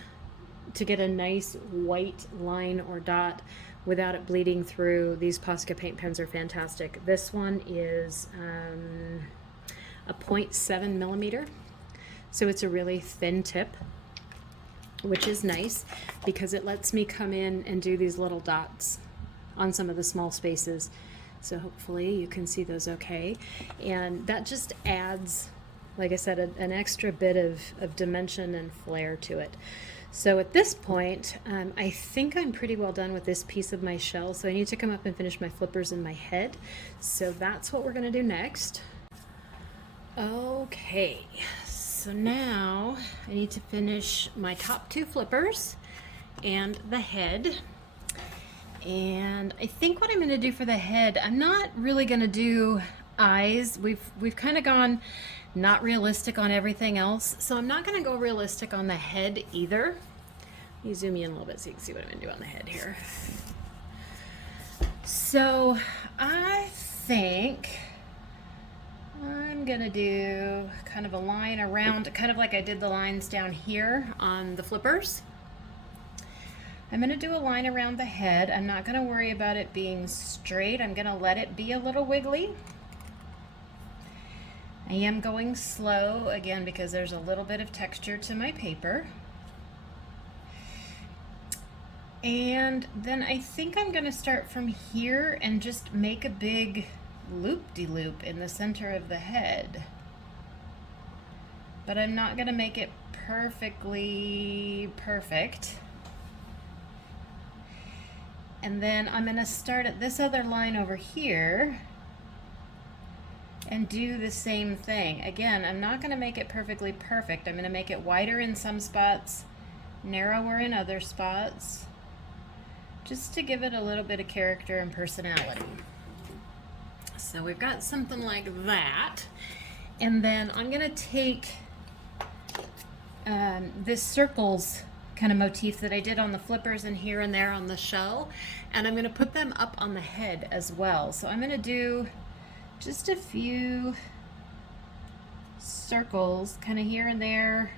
to get a nice white line or dot without it bleeding through, these Posca paint pens are fantastic. This one is a 0.7 millimeter, so it's a really thin tip, which is nice because it lets me come in and do these little dots on some of the small spaces. So hopefully you can see those okay. And that just adds, like I said, an extra bit of dimension and flair to it. So at this point, I think I'm pretty well done with this piece of my shell. So I need to come up and finish my flippers in my head. So that's what we're gonna do next. Okay, so now I need to finish my top two flippers and the head. And I think what I'm going to do for the head, I'm not really going to do eyes. We've kind of gone not realistic on everything else, so I'm not going to go realistic on the head either. Let me zoom in a little bit so you can see what I'm going to do on the head here. So I think I'm going to do kind of a line around, kind of like I did the lines down here on the flippers. I'm going to do a line around the head. I'm not going to worry about it being straight. I'm going to let it be a little wiggly. I am going slow again because there's a little bit of texture to my paper. And then I think I'm going to start from here and just make a big loop-de-loop in the center of the head. But I'm not going to make it perfectly perfect. And then I'm going to start at this other line over here and do the same thing. Again, I'm not going to make it perfectly perfect. I'm going to make it wider in some spots, narrower in other spots, just to give it a little bit of character and personality. So we've got something like that. And then I'm going to take this circles kind of motif that I did on the flippers and here and there on the shell, and I'm going to put them up on the head as well. So I'm going to do just a few circles kind of here and there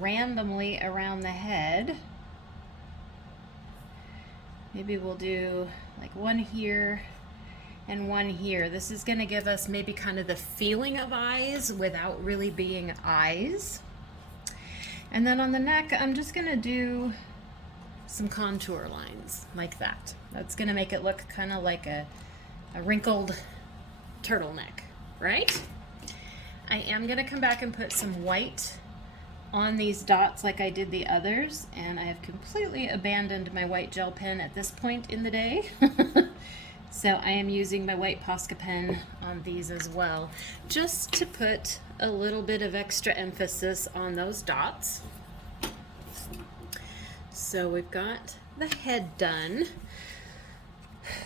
randomly around the head. Maybe we'll do like one here and one here. This is going to give us maybe kind of the feeling of eyes without really being eyes. And then on the neck, I'm just going to do some contour lines like that. That's going to make it look kind of like a wrinkled turtleneck, right? I am going to come back and put some white on these dots like I did the others, and I have completely abandoned my white gel pen at this point in the day. So I am using my white Posca pen on these as well, just to put a little bit of extra emphasis on those dots. So we've got the head done.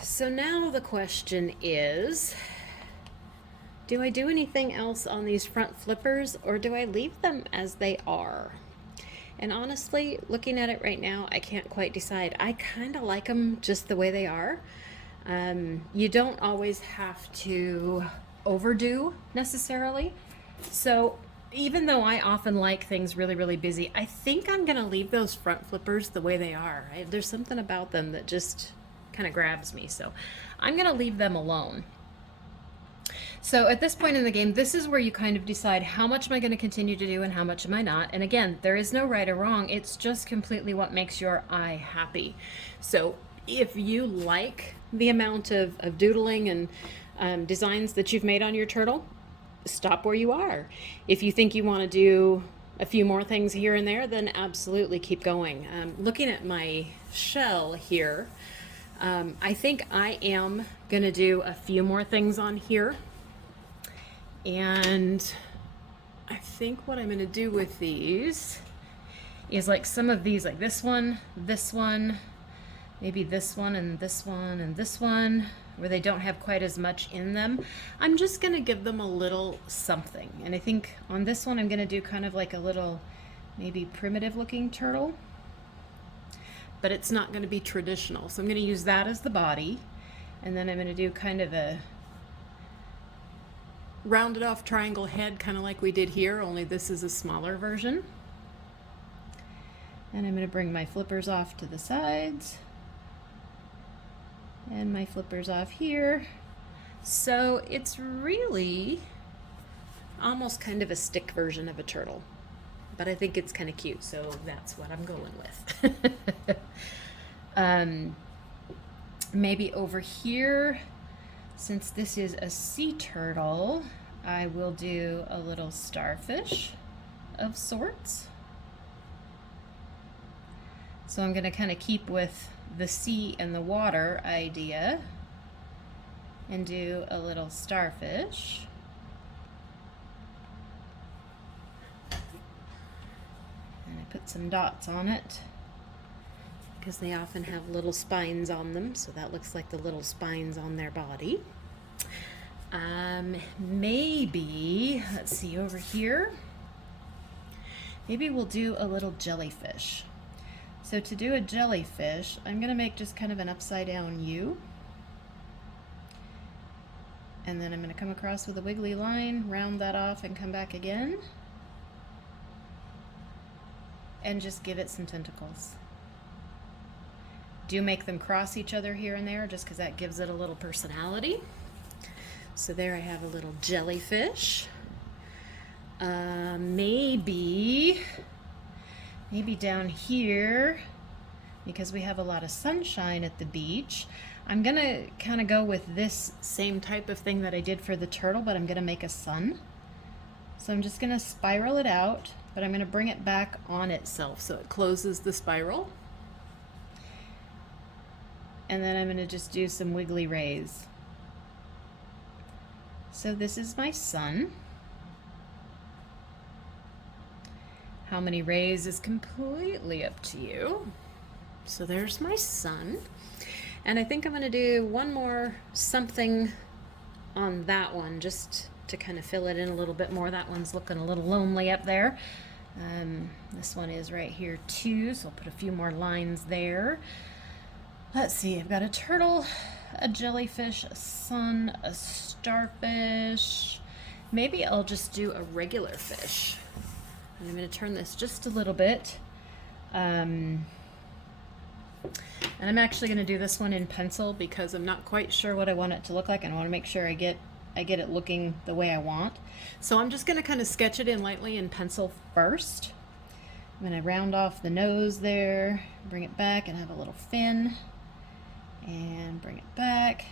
So now the question is, do I do anything else on these front flippers, or do I leave them as they are? And honestly, looking at it right now, I can't quite decide. I kind of like them just the way they are. You don't always have to overdo necessarily. So even though I often like things really, really busy, I think I'm going to leave those front flippers the way they are. There's something about them that just kind of grabs me. So I'm going to leave them alone. So at this point in the game, this is where you kind of decide how much am I going to continue to do and how much am I not. And again, there is no right or wrong. It's just completely what makes your eye happy. So if you like the amount of doodling and designs that you've made on your turtle, stop where you are. If you think you want to do a few more things here and there, then absolutely keep going. Looking at my shell here, I think I am going to do a few more things on here. And I think what I'm going to do with these is like some of these, like this one, maybe this one and this one and this one, where they don't have quite as much in them. I'm just going to give them a little something. And I think on this one I'm going to do kind of like a little maybe primitive looking turtle, but it's not going to be traditional. So I'm going to use that as the body, and then I'm going to do kind of a rounded off triangle head, kind of like we did here, only this is a smaller version. And I'm going to bring my flippers off to the sides and my flippers off here. So it's really almost kind of a stick version of a turtle, but I think it's kind of cute, so that's what I'm going with. Maybe over here, since this is a sea turtle, I will do a little starfish of sorts. So I'm going to kind of keep with the sea and the water idea and do a little starfish. And I put some dots on it because they often have little spines on them, so that looks like the little spines on their body. Maybe, let's see, over here, maybe we'll do a little jellyfish. So to do a jellyfish, I'm going to make just kind of an upside down U. And then I'm going to come across with a wiggly line, round that off, and come back again. And just give it some tentacles. Do make them cross each other here and there, just because that gives it a little personality. So there I have a little jellyfish. Maybe down here, because we have a lot of sunshine at the beach, I'm gonna kind of go with this same type of thing that I did for the turtle, but I'm gonna make a sun. So I'm just gonna spiral it out, but I'm gonna bring it back on itself so it closes the spiral. And then I'm gonna just do some wiggly rays. So this is my sun. How many rays is completely up to you. So there's my sun. And I think I'm going to do one more something on that one just to kind of fill it in a little bit more. That one's looking a little lonely up there. This one is right here too, so I'll put a few more lines there. Let's see, I've got a turtle, a jellyfish, a sun, a starfish. Maybe I'll just do a regular fish. And I'm going to turn this just a little bit. And I'm actually going to do this one in pencil because I'm not quite sure what I want it to look like, and I want to make sure I get it looking the way I want. So I'm just going to kind of sketch it in lightly in pencil first. I'm going to round off the nose there, bring it back and have a little fin, and bring it back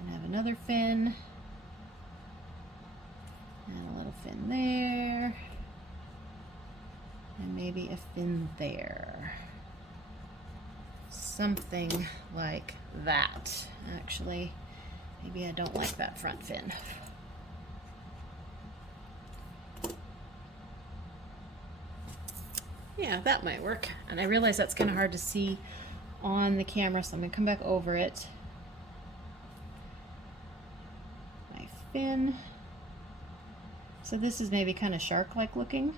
and have another fin, and a little fin there, and maybe a fin there. Something like that. Actually, maybe I don't like that front fin. Yeah, that might work. And I realize that's kind of hard to see on the camera, so I'm going to come back over it. My fin. So this is maybe kind of shark-like looking.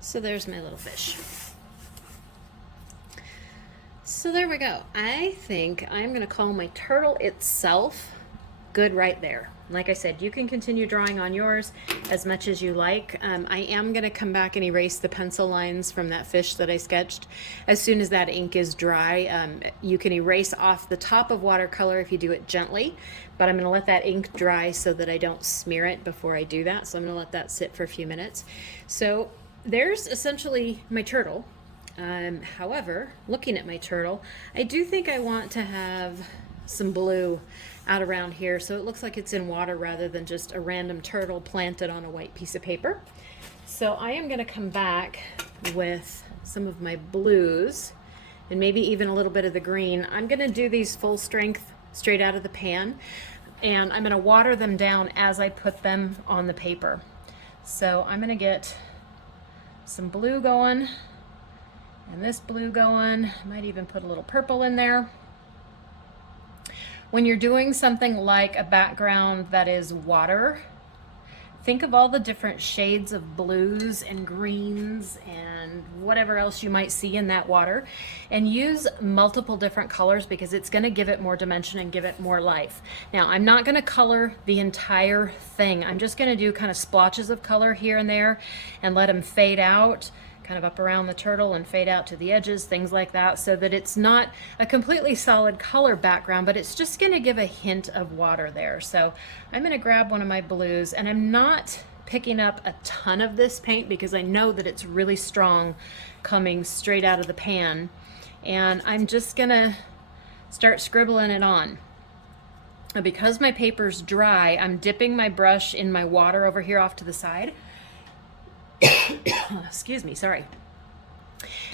So there's my little fish. So there we go. I think I'm going to call my turtle itself good right there. Like I said, you can continue drawing on yours as much as you like. I am going to come back and erase the pencil lines from that fish that I sketched. As soon as that ink is dry, you can erase off the top of watercolor if you do it gently, but I'm going to let that ink dry so that I don't smear it before I do that. So I'm going to let that sit for a few minutes. So there's essentially my turtle. However, looking at my turtle, I do think I want to have some blue out around here so it looks like it's in water rather than just a random turtle planted on a white piece of paper. So I am going to come back with some of my blues and maybe even a little bit of the green. I'm going to do these full strength straight out of the pan, and I'm going to water them down as I put them on the paper. So I'm going to get some blue going and this blue going. I might even put a little purple in there. When you're doing something like a background that is water, think of all the different shades of blues and greens and whatever else you might see in that water, and use multiple different colors because it's going to give it more dimension and give it more life. Now, I'm not going to color the entire thing. I'm just going to do kind of splotches of color here and there and let them fade out, kind of up around the turtle and fade out to the edges, things like that, so that it's not a completely solid color background, but it's just going to give a hint of water there. So I'm going to grab one of my blues, and I'm not picking up a ton of this paint because I know that it's really strong coming straight out of the pan, and I'm just going to start scribbling it on. And because my paper's dry, I'm dipping my brush in my water over here off to the side. Excuse me, sorry.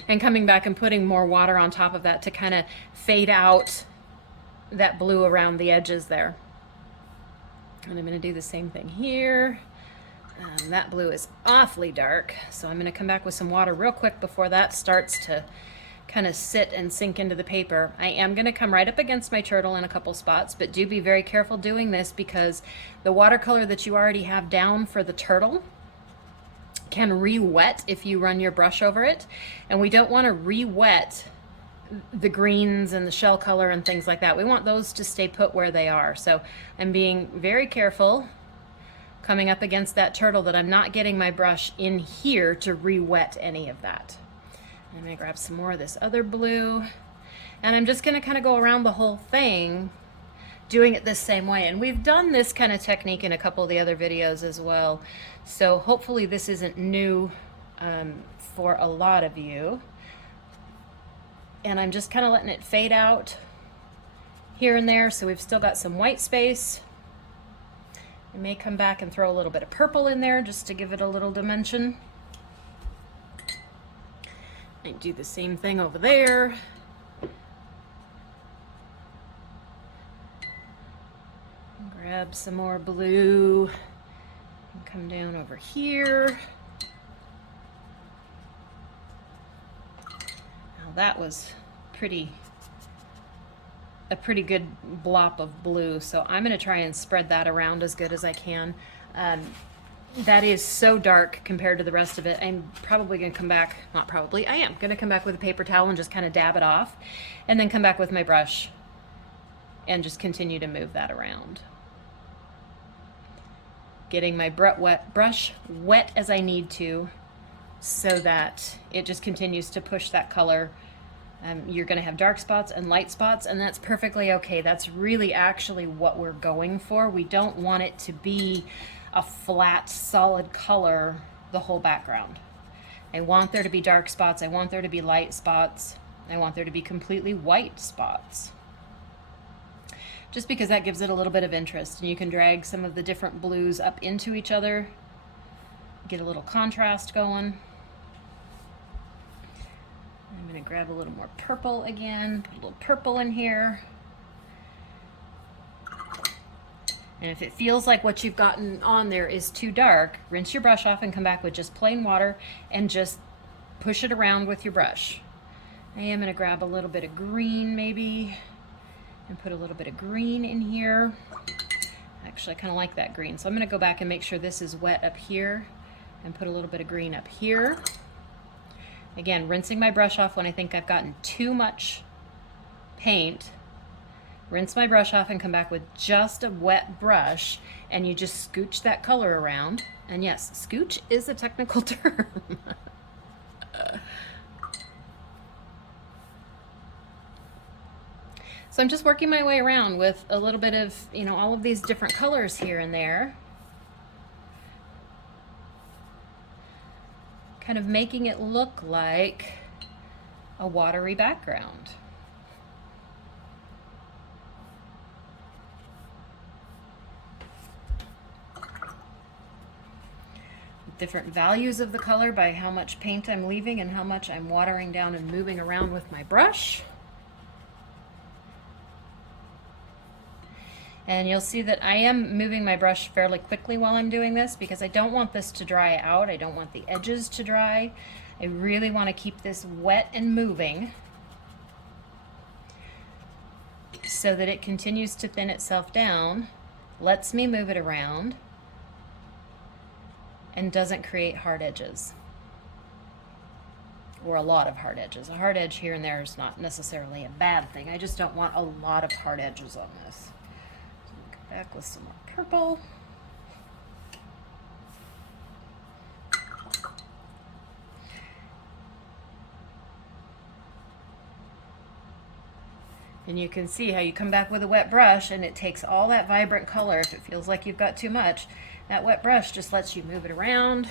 And coming back and putting more water on top of that to kind of fade out that blue around the edges there. And I'm going to do the same thing here. That blue is awfully dark, so I'm going to come back with some water real quick before that starts to kind of sit and sink into the paper. I am going to come right up against my turtle in a couple spots, but do be very careful doing this because the watercolor that you already have down for the turtle can re-wet if you run your brush over it, and we don't want to re-wet the greens and the shell color and things like that. We want those to stay put where they are. So I'm being very careful coming up against that turtle that I'm not getting my brush in here to re-wet any of that. I'm going to grab some more of this other blue, and I'm just going to kind of go around the whole thing doing it this same way. And we've done this kind of technique in a couple of the other videos as well, so hopefully this isn't new for a lot of you. And I'm just kind of letting it fade out here and there, so we've still got some white space. I may come back and throw a little bit of purple in there just to give it a little dimension. I do the same thing over there. Grab some more blue and come down over here. Now that was a pretty good blop of blue, so I'm going to try and spread that around as good as I can. That is so dark compared to the rest of it. I'm probably going to come back, not probably, I am going to come back with a paper towel and just kind of dab it off, and then come back with my brush and just continue to move that around. Getting my brush wet as I need to, so that it just continues to push that color. You're going to have dark spots and light spots, and that's perfectly okay. That's really actually what we're going for. We don't want it to be a flat, solid color the whole background. I want there to be dark spots. I want there to be light spots. I want there to be completely white spots, just because that gives it a little bit of interest. And you can drag some of the different blues up into each other, get a little contrast going. I'm going to grab a little more purple again, put a little purple in here. And if it feels like what you've gotten on there is too dark, rinse your brush off and come back with just plain water and just push it around with your brush. I am going to grab a little bit of green maybe and put a little bit of green in here. Actually, I kind of like that green, so I'm going to go back and make sure this is wet up here and put a little bit of green up here. Again, rinsing my brush off when I think I've gotten too much paint. Rinse my brush off and come back with just a wet brush, and you just scooch that color around. And yes, scooch is a technical term. So I'm just working my way around with a little bit of, you know, all of these different colors here and there. Kind of making it look like a watery background. Different values of the color by how much paint I'm leaving and how much I'm watering down and moving around with my brush. And you'll see that I am moving my brush fairly quickly while I'm doing this, because I don't want this to dry out. I don't want the edges to dry. I really want to keep this wet and moving so that it continues to thin itself down, lets me move it around, and doesn't create hard edges, or a lot of hard edges. A hard edge here and there is not necessarily a bad thing. I just don't want a lot of hard edges on this. So come back with some more purple. And you can see how you come back with a wet brush and it takes all that vibrant color. If it feels like you've got too much, that wet brush just lets you move it around.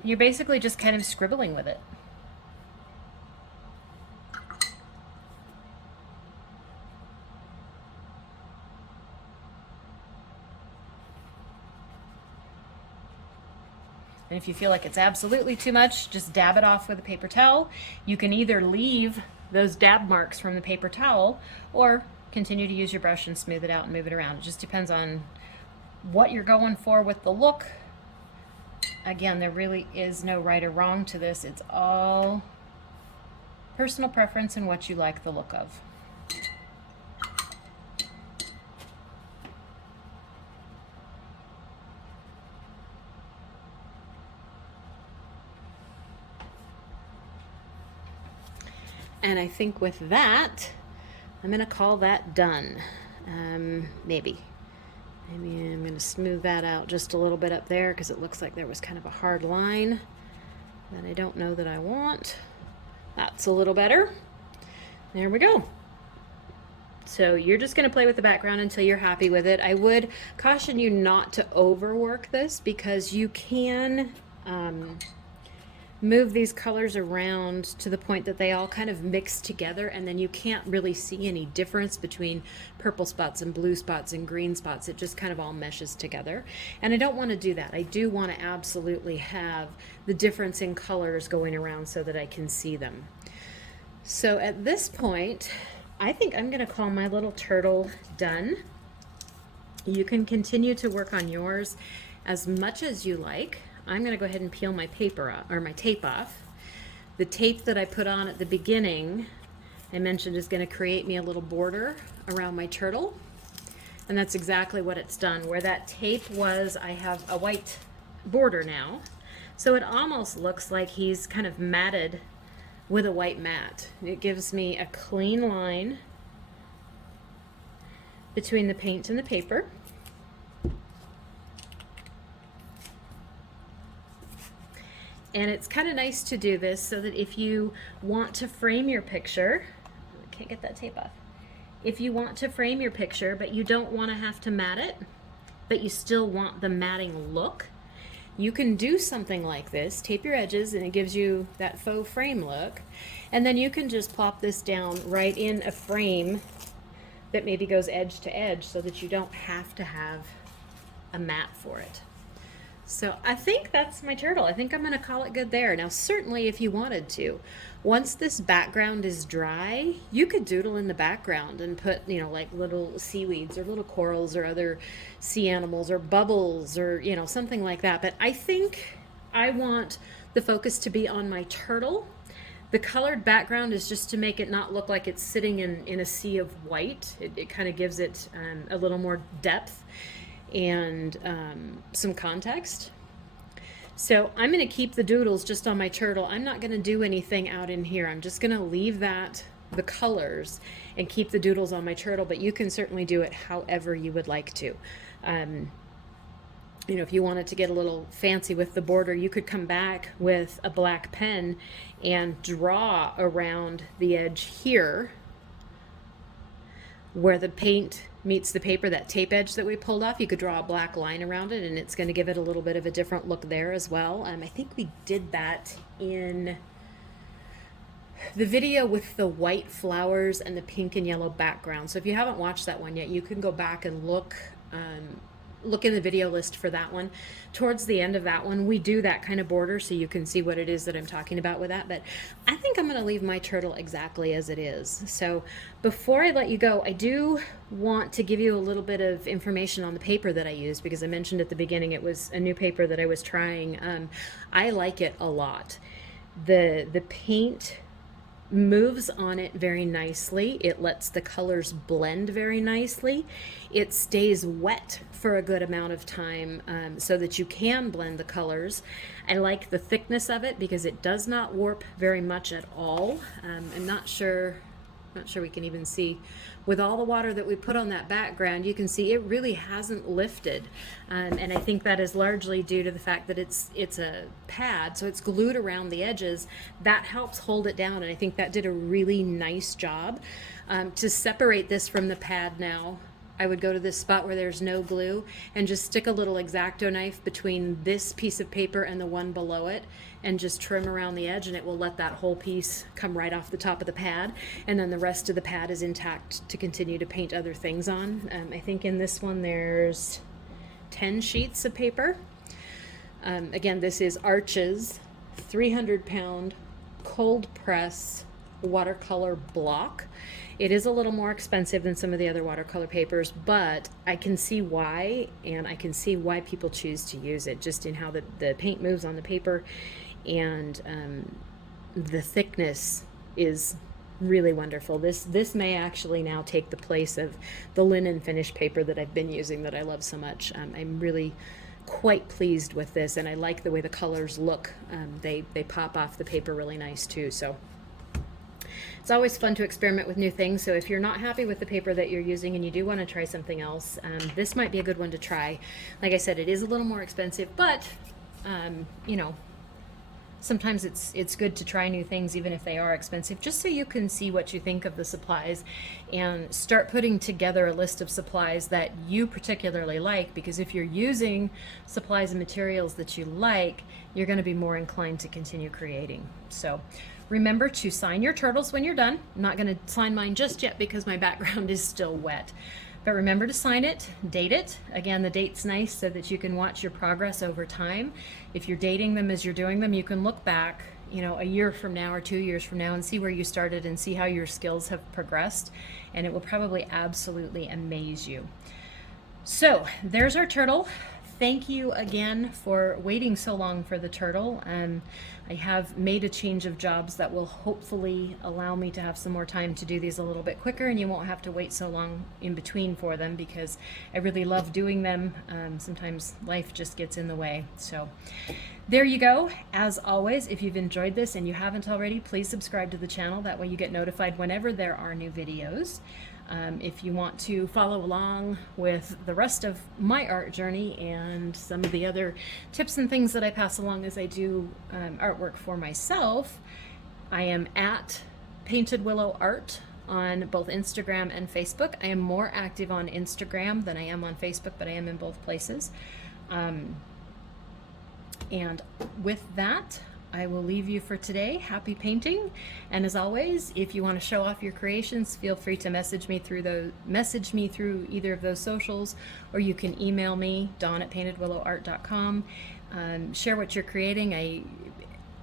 And you're basically just kind of scribbling with it. And if you feel like it's absolutely too much, just dab it off with a paper towel. You can either leave those dab marks from the paper towel or continue to use your brush and smooth it out and move it around. It just depends on what you're going for with the look. Again, there really is no right or wrong to this. It's all personal preference and what you like the look of. And I think with that, I'm going to call that done. Maybe I'm going to smooth that out just a little bit up there because it looks like there was kind of a hard line that I don't know that I want. That's a little better. There we go. So you're just going to play with the background until you're happy with it. I would caution you not to overwork this because you can move these colors around to the point that they all kind of mix together, and then you can't really see any difference between purple spots and blue spots and green spots. It just kind of all meshes together, and I don't want to do that. I do want to absolutely have the difference in colors going around so that I can see them. So at this point, I think I'm going to call my little turtle done. You can continue to work on yours as much as you like. I'm going to go ahead and peel my paper off, or my tape off. The tape that I put on at the beginning, I mentioned, is going to create me a little border around my turtle. And that's exactly what it's done. Where that tape was, I have a white border now. So it almost looks like he's kind of matted with a white mat. It gives me a clean line between the paint and the paper. And it's kind of nice to do this so that if you want to frame your picture, I can't get that tape off. If you want to frame your picture, but you don't want to have to mat it, but you still want the matting look, you can do something like this. Tape your edges and it gives you that faux frame look. And then you can just plop this down right in a frame that maybe goes edge to edge so that you don't have to have a mat for it. So I think that's my turtle. I think I'm going to call it good there. Now, certainly if you wanted to, once this background is dry, you could doodle in the background and put, you know, like little seaweeds or little corals or other sea animals or bubbles or, you know, something like that. But I think I want the focus to be on my turtle. The colored background is just to make it not look like it's sitting in a sea of white. It kind of gives it a little more depth and some context. So I'm going to keep the doodles just on my turtle. I'm not going to do anything out in here. I'm just going to leave that, the colors, and keep the doodles on my turtle, but you can certainly do it however you would like to. You know, if you wanted to get a little fancy with the border, you could come back with a black pen and draw around the edge here where the paint meets the paper, that tape edge that we pulled off. You could draw a black line around it and it's going to give it a little bit of a different look there as well. I think we did that in the video with the white flowers and the pink and yellow background. So if you haven't watched that one yet, you can go back and look in the video list for that one. Towards the end of that one, we do that kind of border so you can see what it is that I'm talking about with that. But I think I'm going to leave my turtle exactly as it is. So before I let you go, I do want to give you a little bit of information on the paper that I used, because I mentioned at the beginning it was a new paper that I was trying. I like it a lot. The paint moves on it very nicely. It lets the colors blend very nicely. It stays wet for a good amount of time so that you can blend the colors. I like the thickness of it because it does not warp very much at all. I'm not sure we can even see. With all the water that we put on that background, you can see it really hasn't lifted. And I think that is largely due to the fact that it's a pad, so it's glued around the edges. That helps hold it down, and I think that did a really nice job. To separate this from the pad now, I would go to this spot where there's no glue and just stick a little X-Acto knife between this piece of paper and the one below it and just trim around the edge, and it will let that whole piece come right off the top of the pad, and then the rest of the pad is intact to continue to paint other things on. I think in this one there's 10 sheets of paper. Again, this is Arches 300-pound cold press watercolor block. It is a little more expensive than some of the other watercolor papers, but I can see why, and I can see why people choose to use it, just in how the paint moves on the paper, and the thickness is really wonderful. This may actually now take the place of the linen finish paper that I've been using that I love so much. I'm really quite pleased with this, and I like the way the colors look. They pop off the paper really nice too. So it's always fun to experiment with new things. So if you're not happy with the paper that you're using and you do want to try something else, this might be a good one to try. Like I said, it is a little more expensive, but you know, sometimes it's good to try new things even if they are expensive, just so you can see what you think of the supplies and start putting together a list of supplies that you particularly like, because if you're using supplies and materials that you like, you're going to be more inclined to continue creating. So remember to sign your turtles when you're done. I'm not going to sign mine just yet because my background is still wet. But remember to sign it, date it. Again, the date's nice so that you can watch your progress over time. If you're dating them as you're doing them, you can look back, you know, a year from now or 2 years from now and see where you started and see how your skills have progressed. And it will probably absolutely amaze you. So there's our turtle. Thank you again for waiting so long for the turtle. I have made a change of jobs that will hopefully allow me to have some more time to do these a little bit quicker, and you won't have to wait so long in between for them, because I really love doing them. Sometimes life just gets in the way. So there you go. As always, if you've enjoyed this and you haven't already, please subscribe to the channel. That way you get notified whenever there are new videos. If you want to follow along with the rest of my art journey and some of the other tips and things that I pass along as I do artwork for myself, I am at Painted Willow Art on both Instagram and Facebook. I am more active on Instagram than I am on Facebook, but I am in both places. And with that, I will leave you for today. Happy painting. And as always, if you want to show off your creations, feel free to message me through either of those socials, or you can email me, dawn@paintedwillowart.com. Share what you're creating.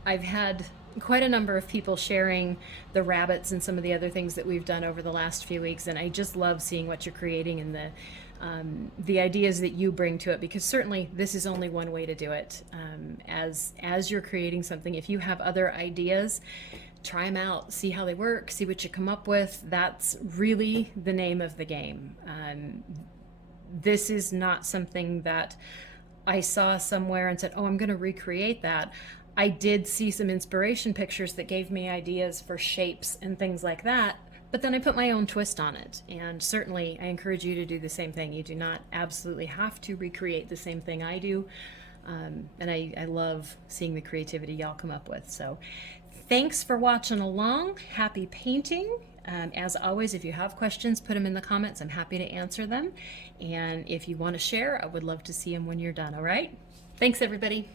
I've had quite a number of people sharing the rabbits and some of the other things that we've done over the last few weeks, and I just love seeing what you're creating and the ideas that you bring to it, because certainly this is only one way to do it. As you're creating something, if you have other ideas, try them out, see how they work, see what you come up with. That's really the name of the game. This is not something that I saw somewhere and said, oh, I'm going to recreate that. I did see some inspiration pictures that gave me ideas for shapes and things like that, but then I put my own twist on it. And certainly I encourage you to do the same thing. You do not absolutely have to recreate the same thing I do. And I love seeing the creativity y'all come up with. So thanks for watching along. Happy painting. As always, if you have questions, put them in the comments. I'm happy to answer them. And if you want to share, I would love to see them when you're done. All right? Thanks, everybody.